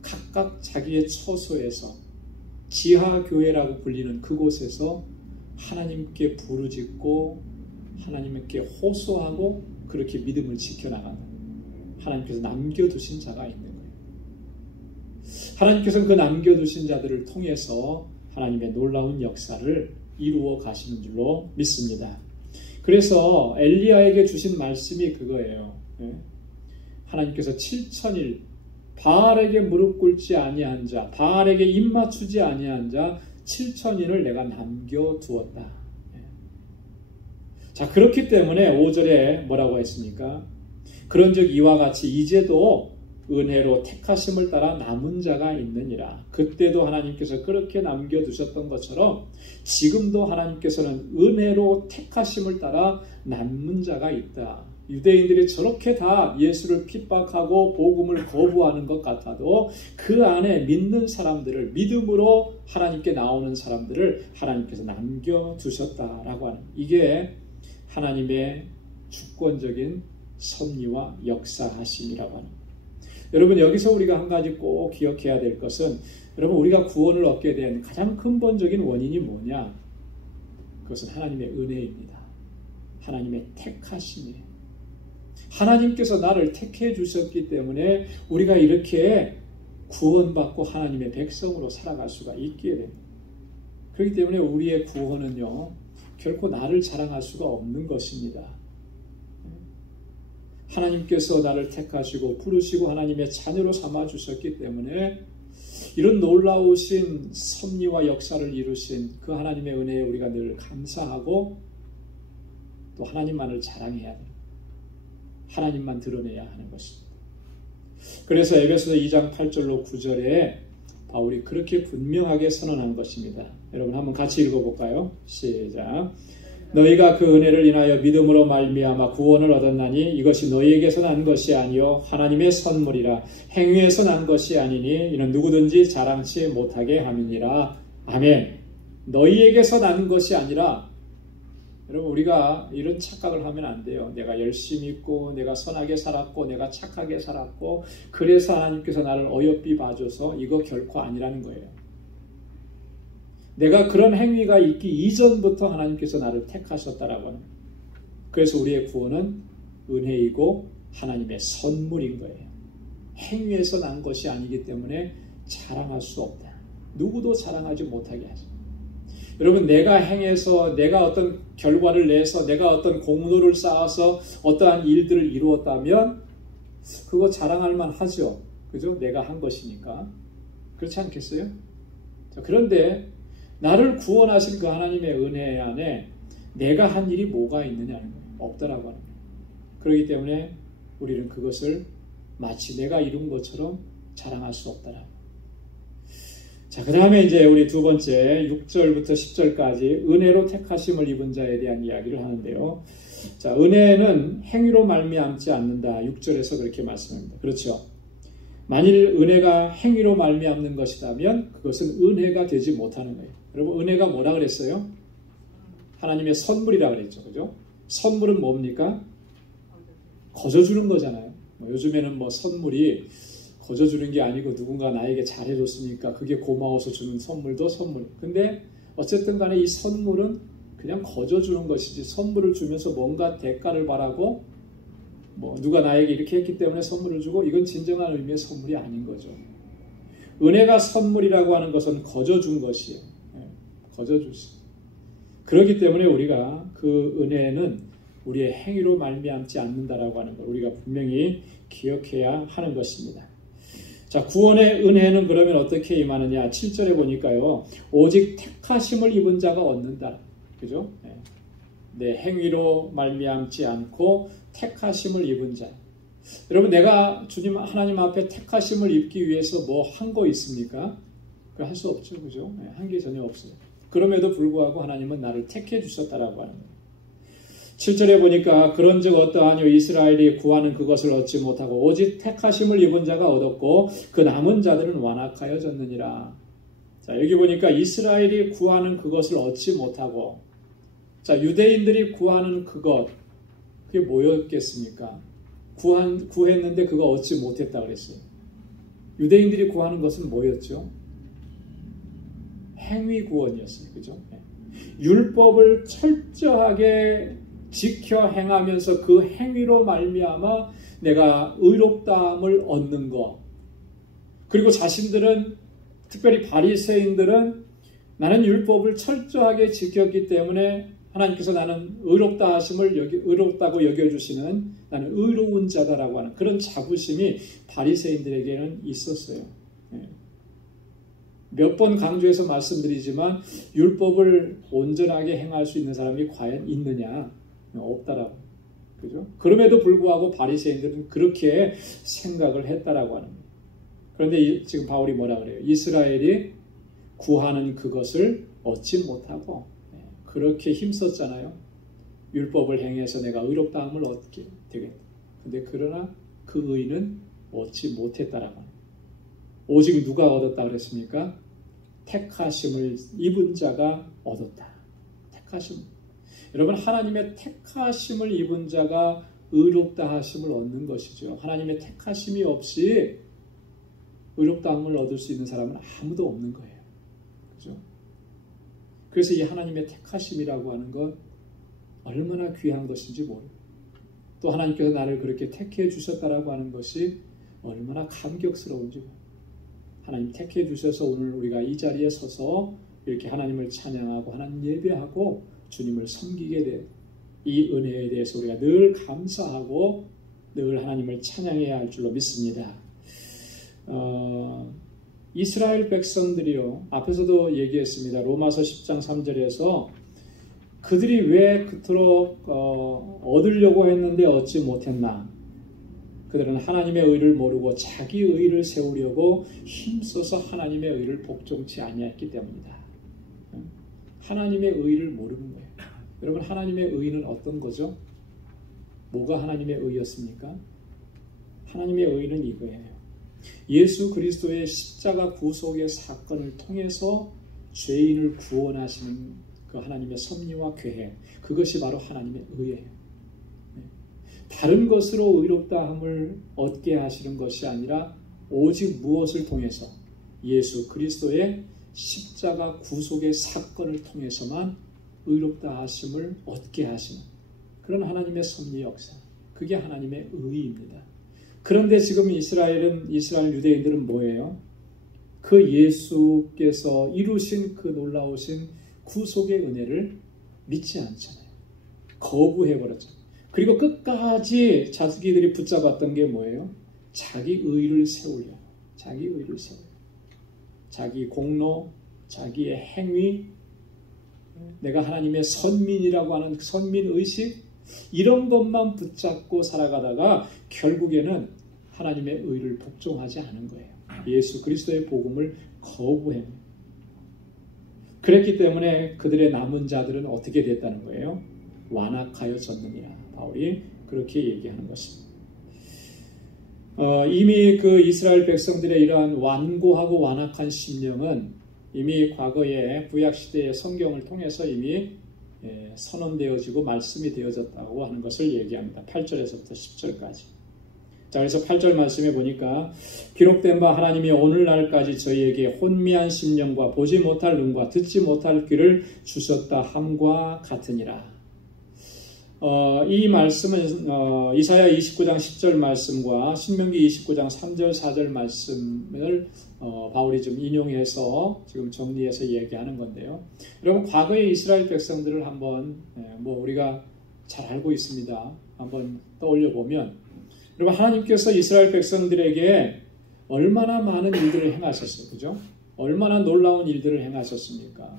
각각 자기의 처소에서, 지하교회라고 불리는 그곳에서 하나님께 부르짖고 하나님께 호소하고 그렇게 믿음을 지켜나가는, 하나님께서 남겨두신 자가 있는 거예요. 하나님께서는 그 남겨두신 자들을 통해서 하나님의 놀라운 역사를 이루어 가시는 줄로 믿습니다. 그래서 엘리야에게 주신 말씀이 그거예요. 하나님께서 7,000일 바알에게 무릎 꿇지 아니한 자, 바알에게 입 맞추지 아니한 자 7,000일을 내가 남겨두었다. 자, 그렇기 때문에 5절에 뭐라고 했습니까? 그런즉 이와 같이 이제도 은혜로 택하심을 따라 남은 자가 있느니라. 그때도 하나님께서 그렇게 남겨두셨던 것처럼 지금도 하나님께서는 은혜로 택하심을 따라 남은 자가 있다. 유대인들이 저렇게 다 예수를 핍박하고 복음을 거부하는 것 같아도 그 안에 믿는 사람들을, 믿음으로 하나님께 나오는 사람들을 하나님께서 남겨두셨다라고 하는, 이게 하나님의 주권적인 섭리와 역사하심이라고 하는. 여러분, 여기서 우리가 한 가지 꼭 기억해야 될 것은, 여러분, 우리가 구원을 얻게 된 가장 근본적인 원인이 뭐냐? 그것은 하나님의 은혜입니다. 하나님의 택하심이에요. 하나님께서 나를 택해 주셨기 때문에 우리가 이렇게 구원받고 하나님의 백성으로 살아갈 수가 있게 됩니다. 그렇기 때문에 우리의 구원은요, 결코 나를 자랑할 수가 없는 것입니다. 하나님께서 나를 택하시고 부르시고 하나님의 자녀로 삼아주셨기 때문에 이런 놀라우신 섭리와 역사를 이루신 그 하나님의 은혜에 우리가 늘 감사하고 또 하나님만을 자랑해야 돼요. 하나님만 드러내야 하는 것입니다. 그래서 에베소서 2장 8절로 9절에 바울이 그렇게 분명하게 선언한 것입니다. 여러분 한번 같이 읽어볼까요? 시작. 너희가 그 은혜를 인하여 믿음으로 말미암아 구원을 얻었나니 이것이 너희에게서 난 것이 아니요 하나님의 선물이라. 행위에서 난 것이 아니니 이는 누구든지 자랑치 못하게 함이니라. 아멘. 너희에게서 난 것이 아니라, 여러분 우리가 이런 착각을 하면 안 돼요. 내가 열심히 있고 내가 선하게 살았고 내가 착하게 살았고 그래서 하나님께서 나를 어여삐 봐줘서, 이거 결코 아니라는 거예요. 내가 그런 행위가 있기 이전부터 하나님께서 나를 택하셨다라고 하는 거예요. 그래서 우리의 구원은 은혜이고 하나님의 선물인 거예요. 행위에서 난 것이 아니기 때문에 자랑할 수 없다. 누구도 자랑하지 못하게 하죠. 여러분 내가 행해서 내가 어떤 결과를 내서 내가 어떤 공로를 쌓아서 어떠한 일들을 이루었다면 그거 자랑할 만하죠. 그죠? 내가 한 것이니까. 그렇지 않겠어요? 자, 그런데 나를 구원하신 그 하나님의 은혜 안에 내가 한 일이 뭐가 있느냐는 거예요. 없다라고 하는 거예요. 그렇기 때문에 우리는 그것을 마치 내가 이룬 것처럼 자랑할 수 없다라고. 자, 그 다음에 이제 우리 두 번째 6절부터 10절까지 은혜로 택하심을 입은 자에 대한 이야기를 하는데요. 자, 은혜는 행위로 말미암지 않는다. 6절에서 그렇게 말씀합니다. 그렇죠? 만일 은혜가 행위로 말미암는 것이라면 그것은 은혜가 되지 못하는 거예요. 여러분 은혜가 뭐라 그랬어요? 하나님의 선물이라 그랬죠. 그죠? 선물은 뭡니까? 거저주는 거잖아요. 요즘에는 선물이 거저주는 게 아니고 누군가 나에게 잘해줬으니까 그게 고마워서 주는 선물도 선물. 근데 어쨌든 간에 이 선물은 그냥 거저주는 것이지, 선물을 주면서 뭔가 대가를 바라고 누가 나에게 이렇게 했기 때문에 선물을 주고, 이건 진정한 의미의 선물이 아닌 거죠. 은혜가 선물이라고 하는 것은 거저준 것이에요. 거저주시. 그렇기 때문에 우리가 그 은혜는 우리의 행위로 말미암지 않는다라고 하는 걸 우리가 분명히 기억해야 하는 것입니다. 자, 구원의 은혜는 그러면 어떻게 임하느냐? 7절에 보니까요. 오직 택하심을 입은 자가 얻는다. 그죠? 내 행위로 말미암지 않고 택하심을 입은 자. 여러분 내가 주님 하나님 앞에 택하심을 입기 위해서 뭐 한 거 있습니까? 할 수 없죠. 그죠? 한 게 전혀 없어요. 그럼에도 불구하고 하나님은 나를 택해 주셨다라고 하는 거예요. 7절에 보니까 그런즉 어떠하뇨? 이스라엘이 구하는 그것을 얻지 못하고 오직 택하심을 입은 자가 얻었고 그 남은 자들은 완악하여졌느니라. 자, 여기 보니까 이스라엘이 구하는 그것을 얻지 못하고, 자, 유대인들이 구하는 그것, 그게 뭐였겠습니까? 구했는데 그거 얻지 못했다 그랬어요. 유대인들이 구하는 것은 뭐였죠? 행위 구원이었어요. 그죠? 율법을 철저하게 지켜 행하면서 그 행위로 말미암아 내가 의롭다함을 얻는 것. 그리고 자신들은, 특별히 바리새인들은 나는 율법을 철저하게 지켰기 때문에 하나님께서 나는 의롭다고 여겨주시는, 나는 의로운 자다라고 하는 그런 자부심이 바리새인들에게는 있었어요. 몇 번 강조해서 말씀드리지만 율법을 온전하게 행할 수 있는 사람이 과연 있느냐? 없다라고. 그죠? 그럼에도 불구하고 바리새인들은 그렇게 생각을 했다라고 하는 거예요. 그런데 지금 바울이 뭐라 그래요? 이스라엘이 구하는 그것을 얻지 못하고 그렇게 힘썼잖아요. 율법을 행해서 내가 의롭다함을 얻게 되겠다. 근데 그러나 그 의는 얻지 못했다라고 합니다. 오직 누가 얻었다 그랬습니까? 택하심을 입은 자가 얻었다. 택하심. 여러분 하나님의 택하심을 입은 자가 의롭다 하심을 얻는 것이죠. 하나님의 택하심이 없이 의롭다함을 얻을 수 있는 사람은 아무도 없는 거예요. 그죠? 그래서 이 하나님의 택하심이라고 하는 건 얼마나 귀한 것인지 모르고, 또 하나님께서 나를 그렇게 택해 주셨다라고 하는 것이 얼마나 감격스러운지, 하나님 택해 주셔서 오늘 우리가 이 자리에 서서 이렇게 하나님을 찬양하고 하나님 예배하고 주님을 섬기게 된 이 은혜에 대해서 우리가 늘 감사하고 늘 하나님을 찬양해야 할 줄로 믿습니다. 이스라엘 백성들이요, 앞에서도 얘기했습니다. 로마서 10장 3절에서 그들이 왜 그토록 얻으려고 했는데 얻지 못했나? 그들은 하나님의 의를 모르고 자기 의를 세우려고 힘써서 하나님의 의를 복종치 아니했기 때문이다. 하나님의 의를 모르는 거예요. 여러분, 하나님의 의는 어떤 거죠? 뭐가 하나님의 의였습니까? 하나님의 의는 이거예요. 예수 그리스도의 십자가 구속의 사건을 통해서 죄인을 구원하시는 그 하나님의 섭리와 계획, 그것이 바로 하나님의 의예요. 다른 것으로 의롭다함을 얻게 하시는 것이 아니라 오직 무엇을 통해서? 예수 그리스도의 십자가 구속의 사건을 통해서만 의롭다 하심을 얻게 하시는 그런 하나님의 섭리 역사, 그게 하나님의 의입니다. 그런데 지금 이스라엘 유대인들은 뭐예요? 그 예수께서 이루신 그 놀라우신 구속의 은혜를 믿지 않잖아요. 거부해버렸잖아요. 그리고 끝까지 자기들이 붙잡았던 게 뭐예요? 자기 의를 세우려. 자기 의를 세우려. 자기 공로, 자기의 행위, 내가 하나님의 선민이라고 하는 선민의식, 이런 것만 붙잡고 살아가다가 결국에는 하나님의 의를 복종하지 않은 거예요. 예수 그리스도의 복음을 거부해요. 그랬기 때문에 그들의 남은 자들은 어떻게 됐다는 거예요? 완악하여졌느니라. 바울이 그렇게 얘기하는 것입니다. 이미 그 이스라엘 백성들의 이러한 완고하고 완악한 심령은 이미 과거의 구약시대의 성경을 통해서 이미 선언되어지고 말씀이 되어졌다고 하는 것을 얘기합니다. 8절에서부터 10절까지. 자, 그래서 8절 말씀에 보니까 기록된 바 하나님이 오늘날까지 저희에게 혼미한 심령과 보지 못할 눈과 듣지 못할 귀를 주셨다 함과 같으니라. 이 말씀은 이사야 29장 10절 말씀과 신명기 29장 3절 4절 말씀을 바울이 좀 인용해서 지금 정리해서 얘기하는 건데요. 여러분, 과거의 이스라엘 백성들을 한번 우리가 잘 알고 있습니다. 한번 떠올려 보면, 여러분, 하나님께서 이스라엘 백성들에게 얼마나 많은 일들을 행하셨어요, 그죠? 얼마나 놀라운 일들을 행하셨습니까?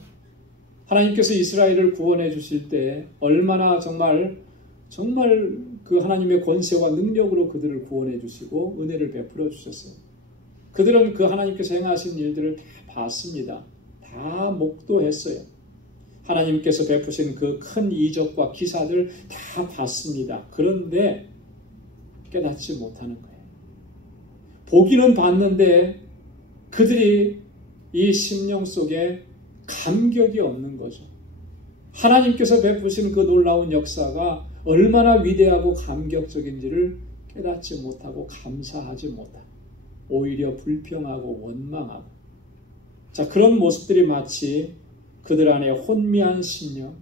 하나님께서 이스라엘을 구원해 주실 때 얼마나 정말 그 하나님의 권세와 능력으로 그들을 구원해 주시고 은혜를 베풀어 주셨어요. 그들은 그 하나님께서 행하신 일들을 다 봤습니다. 다 목도했어요. 하나님께서 베푸신 그 큰 이적과 기사들 다 봤습니다. 그런데 깨닫지 못하는 거예요. 보기는 봤는데 그들이 이 심령 속에 감격이 없는 거죠. 하나님께서 베푸신 그 놀라운 역사가 얼마나 위대하고 감격적인지를 깨닫지 못하고 감사하지 못하고 오히려 불평하고 원망하고, 자, 그런 모습들이 마치 그들 안에 혼미한 심령,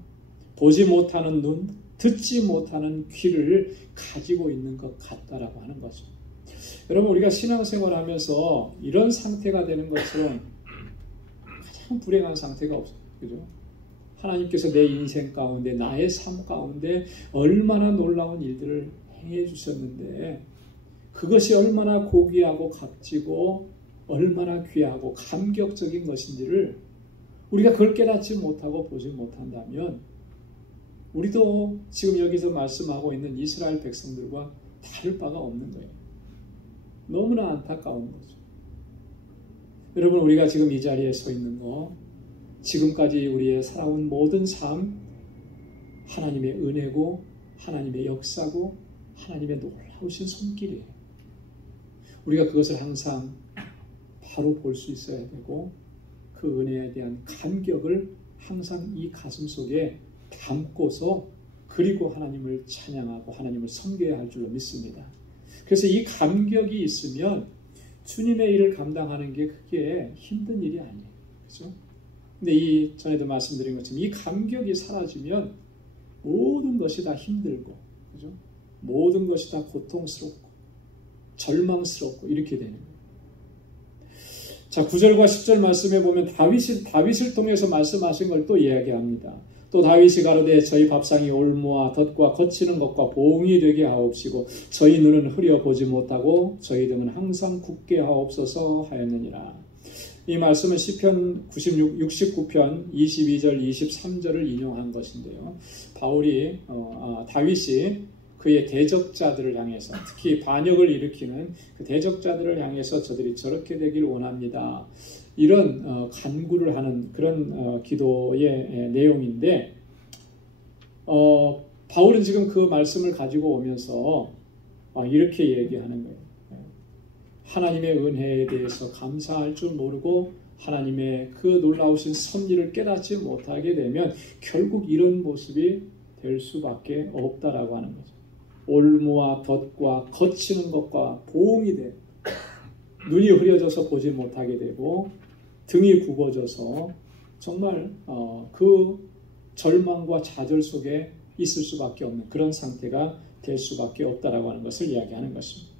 보지 못하는 눈, 듣지 못하는 귀를 가지고 있는 것 같다라고 하는 거죠. 여러분, 우리가 신앙생활 하면서 이런 상태가 되는 것은 가장 불행한 상태가 없어요. 그죠? 하나님께서 내 인생 가운데, 나의 삶 가운데 얼마나 놀라운 일들을 행해 주셨는데, 그것이 얼마나 고귀하고 값지고 얼마나 귀하고 감격적인 것인지를 우리가 그걸 깨닫지 못하고 보지 못한다면 우리도 지금 여기서 말씀하고 있는 이스라엘 백성들과 다를 바가 없는 거예요. 너무나 안타까운 거죠. 여러분, 우리가 지금 이 자리에 서 있는 거, 지금까지 우리의 살아온 모든 삶, 하나님의 은혜고 하나님의 역사고 하나님의 놀라우신 손길이에요. 우리가 그것을 항상 바로 볼 수 있어야 되고, 그 은혜에 대한 감격을 항상 이 가슴 속에 담고서 그리고 하나님을 찬양하고 하나님을 섬겨야 할 줄로 믿습니다. 그래서 이 감격이 있으면 주님의 일을 감당하는 게 그게 힘든 일이 아니에요. 그렇죠? 근데 전에도 말씀드린 것처럼 이 감격이 사라지면 모든 것이 다 힘들고, 그죠? 모든 것이 다 고통스럽고 절망스럽고 이렇게 되는 거예요. 자, 9절과 10절 말씀에 보면 다윗을 통해서 말씀하신 걸 또 이야기합니다. 또 다윗이 가로되 저희 밥상이 올무와 덫과 거치는 것과 보응이 되게 하옵시고 저희 눈은 흐려 보지 못하고 저희 등은 항상 굳게 하옵소서 하였느니라. 이 말씀은 시편 69편 22절 23절을 인용한 것인데요. 바울이 다윗이 그의 대적자들을 향해서 특히 반역을 일으키는 그 대적자들을 향해서 저들이 저렇게 되길 원합니다. 이런 간구를 하는 그런 기도의 내용인데 바울은 지금 그 말씀을 가지고 오면서 이렇게 얘기하는 거예요. 하나님의 은혜에 대해서 감사할 줄 모르고 하나님의 그 놀라우신 섭리를 깨닫지 못하게 되면 결국 이런 모습이 될 수밖에 없다라고 하는 거죠. 올무와 덫과 거치는 것과 보응이 돼 눈이 흐려져서 보지 못하게 되고 등이 굽어져서 정말 그 절망과 좌절 속에 있을 수밖에 없는 그런 상태가 될 수밖에 없다라고 하는 것을 이야기하는 것입니다.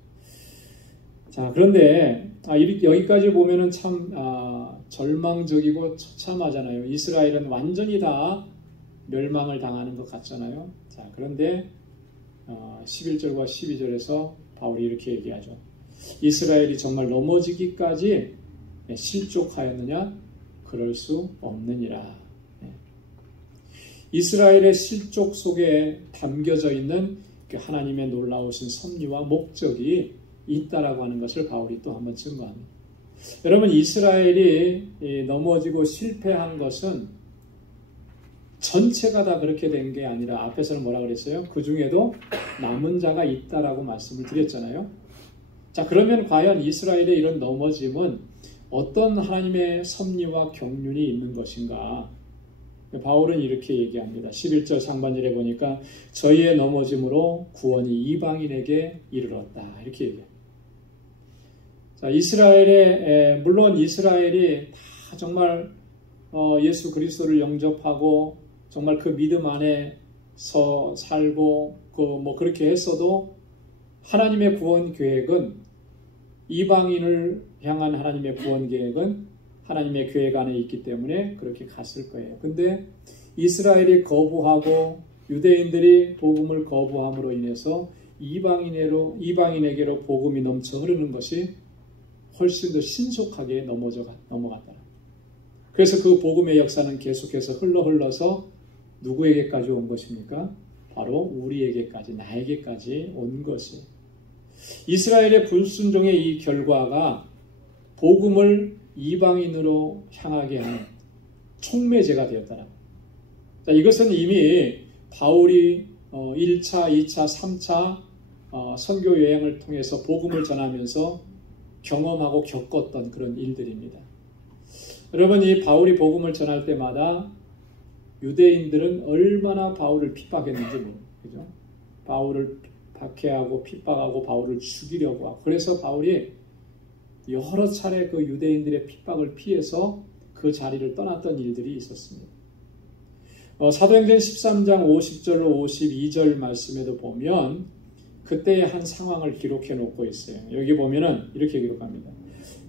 자, 그런데 여기까지 보면은 참 절망적이고 처참하잖아요. 이스라엘은 완전히 다 멸망을 당하는 것 같잖아요. 자, 그런데 11절과 12절에서 바울이 이렇게 얘기하죠. 이스라엘이 정말 넘어지기까지 실족하였느냐? 그럴 수 없느니라. 이스라엘의 실족 속에 담겨져 있는 하나님의 놀라우신 섭리와 목적이 있다라고 하는 것을 바울이 또 한번 증거합니다. 여러분, 이스라엘이 넘어지고 실패한 것은 전체가 다 그렇게 된 게 아니라 앞에서는 뭐라 그랬어요? 그 중에도 남은 자가 있다라고 말씀을 드렸잖아요. 자, 그러면 과연 이스라엘의 이런 넘어짐은 어떤 하나님의 섭리와 경륜이 있는 것인가? 바울은 이렇게 얘기합니다. 11절 상반절에 보니까 저희의 넘어짐으로 구원이 이방인에게 이르렀다. 이렇게 얘기합니다. 자, 물론 이스라엘이 다 정말 예수 그리스도를 영접하고 정말 그 믿음 안에서 살고 그렇게 했어도 하나님의 구원 계획은 이방인을 향한 하나님의 구원 계획은 하나님의 계획 안에 있기 때문에 그렇게 갔을 거예요. 근데 이스라엘이 거부하고 유대인들이 복음을 거부함으로 인해서 이방인에게로 복음이 넘쳐 흐르는 것이 훨씬 더 신속하게 넘어갔다. 그래서 그 복음의 역사는 계속해서 흘러서 누구에게까지 온 것입니까? 바로 우리에게까지, 나에게까지 온 것이. 이스라엘의 불순종의 이 결과가 복음을 이방인으로 향하게 하는 촉매제가 되었다. 자, 이것은 이미 바울이 1차, 2차, 3차 선교 여행을 통해서 복음을 전하면서 경험하고 겪었던 그런 일들입니다. 여러분, 이 바울이 복음을 전할 때마다 유대인들은 얼마나 바울을 핍박했는지 모릅니다. 그죠? 바울을 박해하고 핍박하고 바울을 죽이려고 하고, 그래서 바울이 여러 차례 그 유대인들의 핍박을 피해서 그 자리를 떠났던 일들이 있었습니다. 사도행전 13장 50절로 52절 말씀에도 보면 그때의 한 상황을 기록해 놓고 있어요. 여기 보면은 이렇게 기록합니다.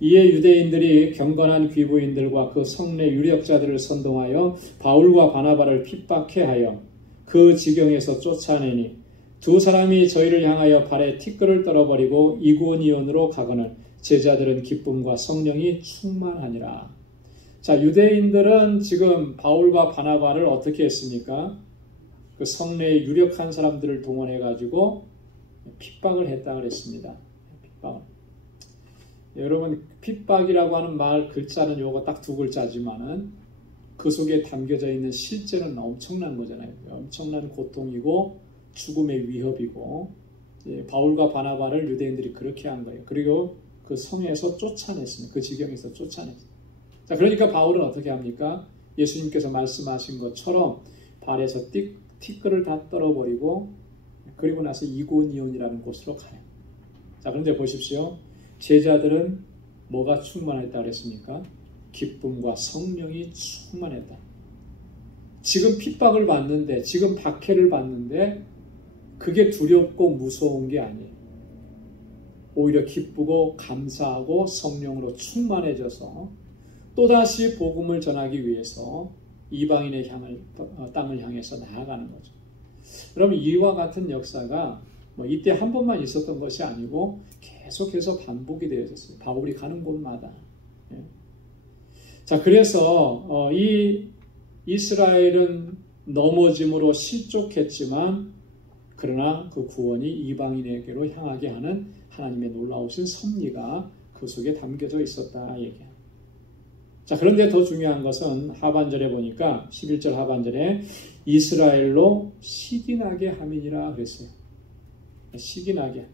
이에 유대인들이 경건한 귀부인들과 그 성내 유력자들을 선동하여 바울과 바나바를 핍박해 하여 그 지경에서 쫓아내니 두 사람이 저희를 향하여 발에 티끌을 떨어버리고 이고니온으로 가거늘 제자들은 기쁨과 성령이 충만하니라. 자, 유대인들은 지금 바울과 바나바를 어떻게 했습니까? 그 성내에 유력한 사람들을 동원해 가지고 핍박을 했다 그랬습니다. 핍박. 여러분, 핍박이라고 하는 말 글자는 요거 딱 두 글자지만은 그 속에 담겨져 있는 실제는 엄청난 거잖아요. 엄청난 고통이고 죽음의 위협이고, 바울과 바나바를 유대인들이 그렇게 한 거예요. 그리고 그 성에서 쫓아냈습니다. 그 지경에서 쫓아냈습니다. 자, 그러니까 바울은 어떻게 합니까? 예수님께서 말씀하신 것처럼 발에서 티끌을 다 떨어버리고 그리고 나서 이고니온이라는 곳으로 가요. 자, 그런데 보십시오. 제자들은 뭐가 충만했다 그랬습니까? 기쁨과 성령이 충만했다. 지금 핍박을 받는데, 지금 박해를 받는데 그게 두렵고 무서운 게 아니에요. 오히려 기쁘고 감사하고 성령으로 충만해져서 또다시 복음을 전하기 위해서 이방인의 땅을 향해서 나아가는 거죠. 여러분, 이와 같은 역사가 이때 한 번만 있었던 것이 아니고 계속해서 반복이 되어졌어요. 바울이 가는 곳마다. 자, 그래서 이 이스라엘은 넘어짐으로 실족했지만 그러나 그 구원이 이방인에게로 향하게 하는 하나님의 놀라우신 섭리가 그 속에 담겨져 있었다 얘기합니다. 자, 그런데 더 중요한 것은 하반절에 보니까 11절 하반절에 이스라엘로 시기나게 함이니라 그랬어요. 시기나게.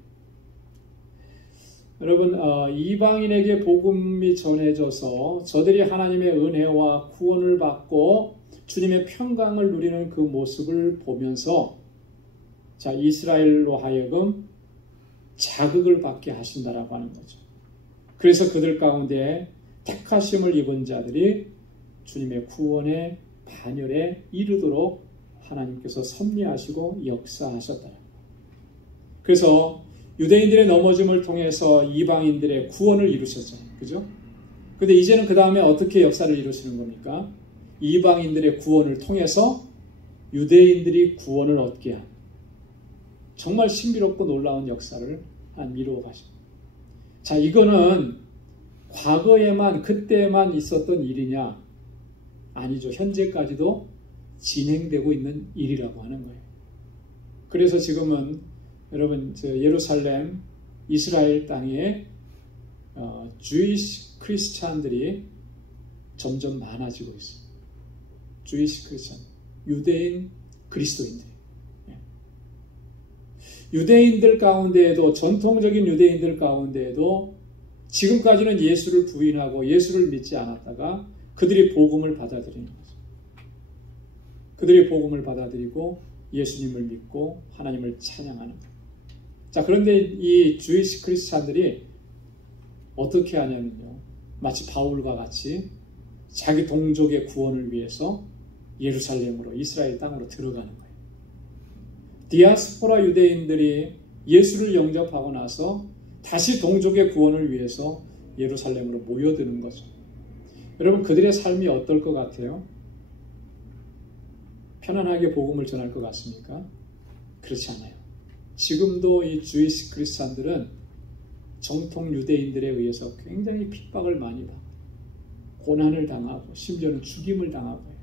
여러분, 이방인에게 복음이 전해져서 저들이 하나님의 은혜와 구원을 받고 주님의 평강을 누리는 그 모습을 보면서 자, 이스라엘로 하여금 자극을 받게 하신다라고 하는 거죠. 그래서 그들 가운데 택하심을 입은 자들이 주님의 구원의 반열에 이르도록 하나님께서 섭리하시고 역사하셨다. 그래서 유대인들의 넘어짐을 통해서 이방인들의 구원을 이루셨잖아요. 그죠? 근데 이제는 그 다음에 어떻게 역사를 이루시는 겁니까? 이방인들의 구원을 통해서 유대인들이 구원을 얻게 한 정말 신비롭고 놀라운 역사를 이루어 가십니다. 자, 이거는 과거에만 그때만 있었던 일이냐? 아니죠. 현재까지도 진행되고 있는 일이라고 하는 거예요. 그래서 지금은 여러분 예루살렘 이스라엘 땅에 주이시 크리스찬들이 점점 많아지고 있어요. 주이시 크리스찬, 유대인 그리스도인들. 유대인들 가운데에도 전통적인 유대인들 가운데에도 지금까지는 예수를 부인하고 예수를 믿지 않았다가 그들이 복음을 받아들이는 거죠. 그들이 복음을 받아들이고 예수님을 믿고 하나님을 찬양하는 거예요. 자, 그런데 이 주이시 크리스찬들이 어떻게 하냐면요. 마치 바울과 같이 자기 동족의 구원을 위해서 예루살렘으로 이스라엘 땅으로 들어가는 거예요. 디아스포라 유대인들이 예수를 영접하고 나서 다시 동족의 구원을 위해서 예루살렘으로 모여드는 거죠. 여러분, 그들의 삶이 어떨 것 같아요? 편안하게 복음을 전할 것 같습니까? 그렇지 않아요. 지금도 이 주이시 크리스찬들은 정통 유대인들에 의해서 굉장히 핍박을 많이 받고 고난을 당하고 심지어는 죽임을 당하고 해요.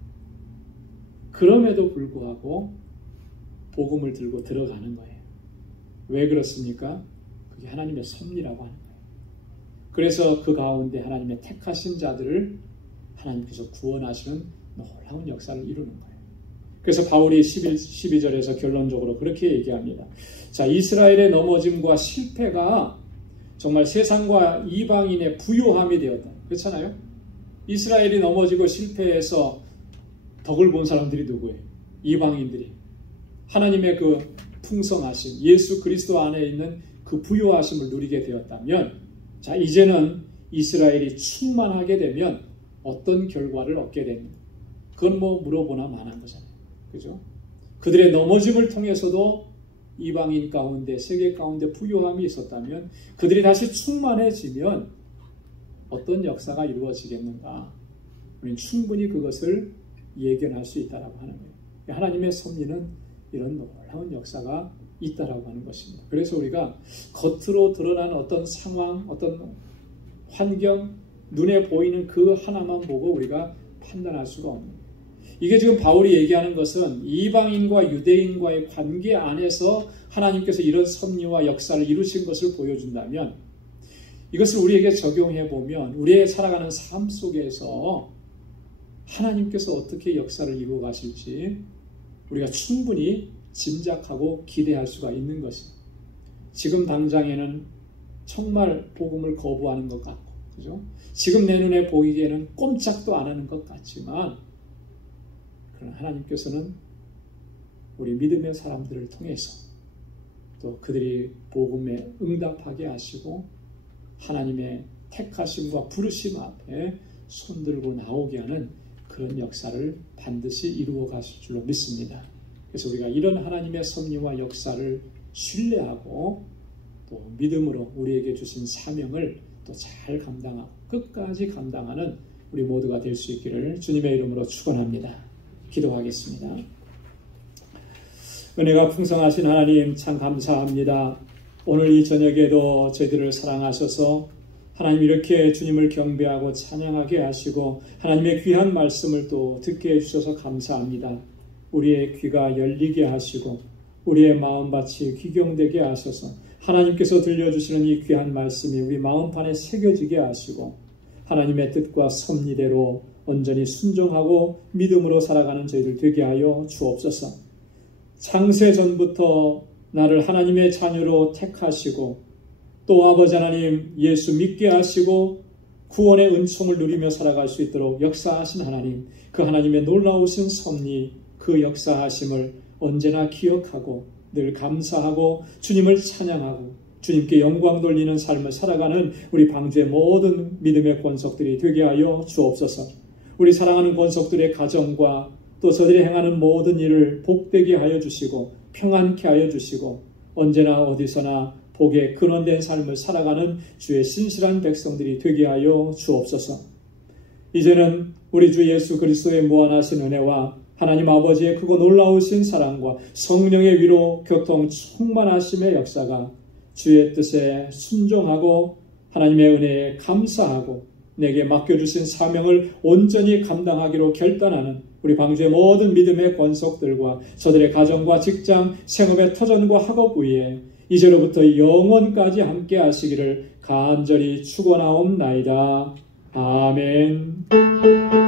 그럼에도 불구하고 복음을 들고 들어가는 거예요. 왜 그렇습니까? 그게 하나님의 섭리라고 하는 거예요. 그래서 그 가운데 하나님의 택하신 자들을 하나님께서 구원하시는 놀라운 역사를 이루는 거예요. 그래서 바울이 12절에서 결론적으로 그렇게 얘기합니다. 자, 이스라엘의 넘어짐과 실패가 정말 세상과 이방인의 부요함이 되었다. 그렇잖아요? 이스라엘이 넘어지고 실패해서 덕을 본 사람들이 누구예요? 이방인들이. 하나님의 그 풍성하심, 예수 그리스도 안에 있는 그 부요하심을 누리게 되었다면, 자, 이제는 이스라엘이 충만하게 되면 어떤 결과를 얻게 됩니까? 그건 뭐 물어보나 마나한 거잖아요. 그죠? 그들의 넘어짐을 통해서도 이방인 가운데, 세계 가운데 부요함이 있었다면 그들이 다시 충만해지면 어떤 역사가 이루어지겠는가? 우리는 충분히 그것을 예견할 수 있다라고 하는 거예요. 하나님의 섭리는 이런 놀라운 역사가 있다라고 하는 것입니다. 그래서 우리가 겉으로 드러나는 어떤 상황, 어떤 환경, 눈에 보이는 그 하나만 보고 우리가 판단할 수가 없는 거예요. 이게 지금 바울이 얘기하는 것은 이방인과 유대인과의 관계 안에서 하나님께서 이런 섭리와 역사를 이루신 것을 보여준다면, 이것을 우리에게 적용해 보면 우리의 살아가는 삶 속에서 하나님께서 어떻게 역사를 이루어 가실지 우리가 충분히 짐작하고 기대할 수가 있는 것입니다. 지금 당장에는 정말 복음을 거부하는 것 같고, 그죠? 지금 내 눈에 보이기에는 꼼짝도 안 하는 것 같지만, 그러나 하나님께서는 우리 믿음의 사람들을 통해서 또 그들이 복음에 응답하게 하시고 하나님의 택하심과 부르심 앞에 손들고 나오게 하는 그런 역사를 반드시 이루어 가실 줄로 믿습니다. 그래서 우리가 이런 하나님의 섭리와 역사를 신뢰하고 또 믿음으로 우리에게 주신 사명을 또 잘 감당하고 끝까지 감당하는 우리 모두가 될 수 있기를 주님의 이름으로 축원합니다. 기도하겠습니다. 은혜가 풍성하신 하나님 참 감사합니다. 오늘 이 저녁에도 저희들을 사랑하셔서 하나님 이렇게 주님을 경배하고 찬양하게 하시고 하나님의 귀한 말씀을 또 듣게 해주셔서 감사합니다. 우리의 귀가 열리게 하시고 우리의 마음밭이 귀경되게 하셔서 하나님께서 들려주시는 이 귀한 말씀이 우리 마음판에 새겨지게 하시고 하나님의 뜻과 섭리대로 온전히 순종하고 믿음으로 살아가는 저희들 되게 하여 주옵소서. 창세전부터 나를 하나님의 자녀로 택하시고 또 아버지 하나님 예수 믿게 하시고 구원의 은총을 누리며 살아갈 수 있도록 역사하신 하나님, 그 하나님의 놀라우신 섭리, 그 역사하심을 언제나 기억하고 늘 감사하고 주님을 찬양하고 주님께 영광 돌리는 삶을 살아가는 우리 방주의 모든 믿음의 권속들이 되게 하여 주옵소서. 우리 사랑하는 권속들의 가정과 또 저들이 행하는 모든 일을 복되게 하여 주시고 평안케 하여 주시고 언제나 어디서나 복에 근원된 삶을 살아가는 주의 신실한 백성들이 되게 하여 주옵소서. 이제는 우리 주 예수 그리스도의 무한하신 은혜와 하나님 아버지의 크고 놀라우신 사랑과 성령의 위로 교통 충만하심의 역사가 주의 뜻에 순종하고 하나님의 은혜에 감사하고 내게 맡겨주신 사명을 온전히 감당하기로 결단하는 우리 방주의 모든 믿음의 권속들과 저들의 가정과 직장, 생업의 터전과 학업 위에 이제로부터 영원까지 함께 하시기를 간절히 축원하옵나이다. 아멘.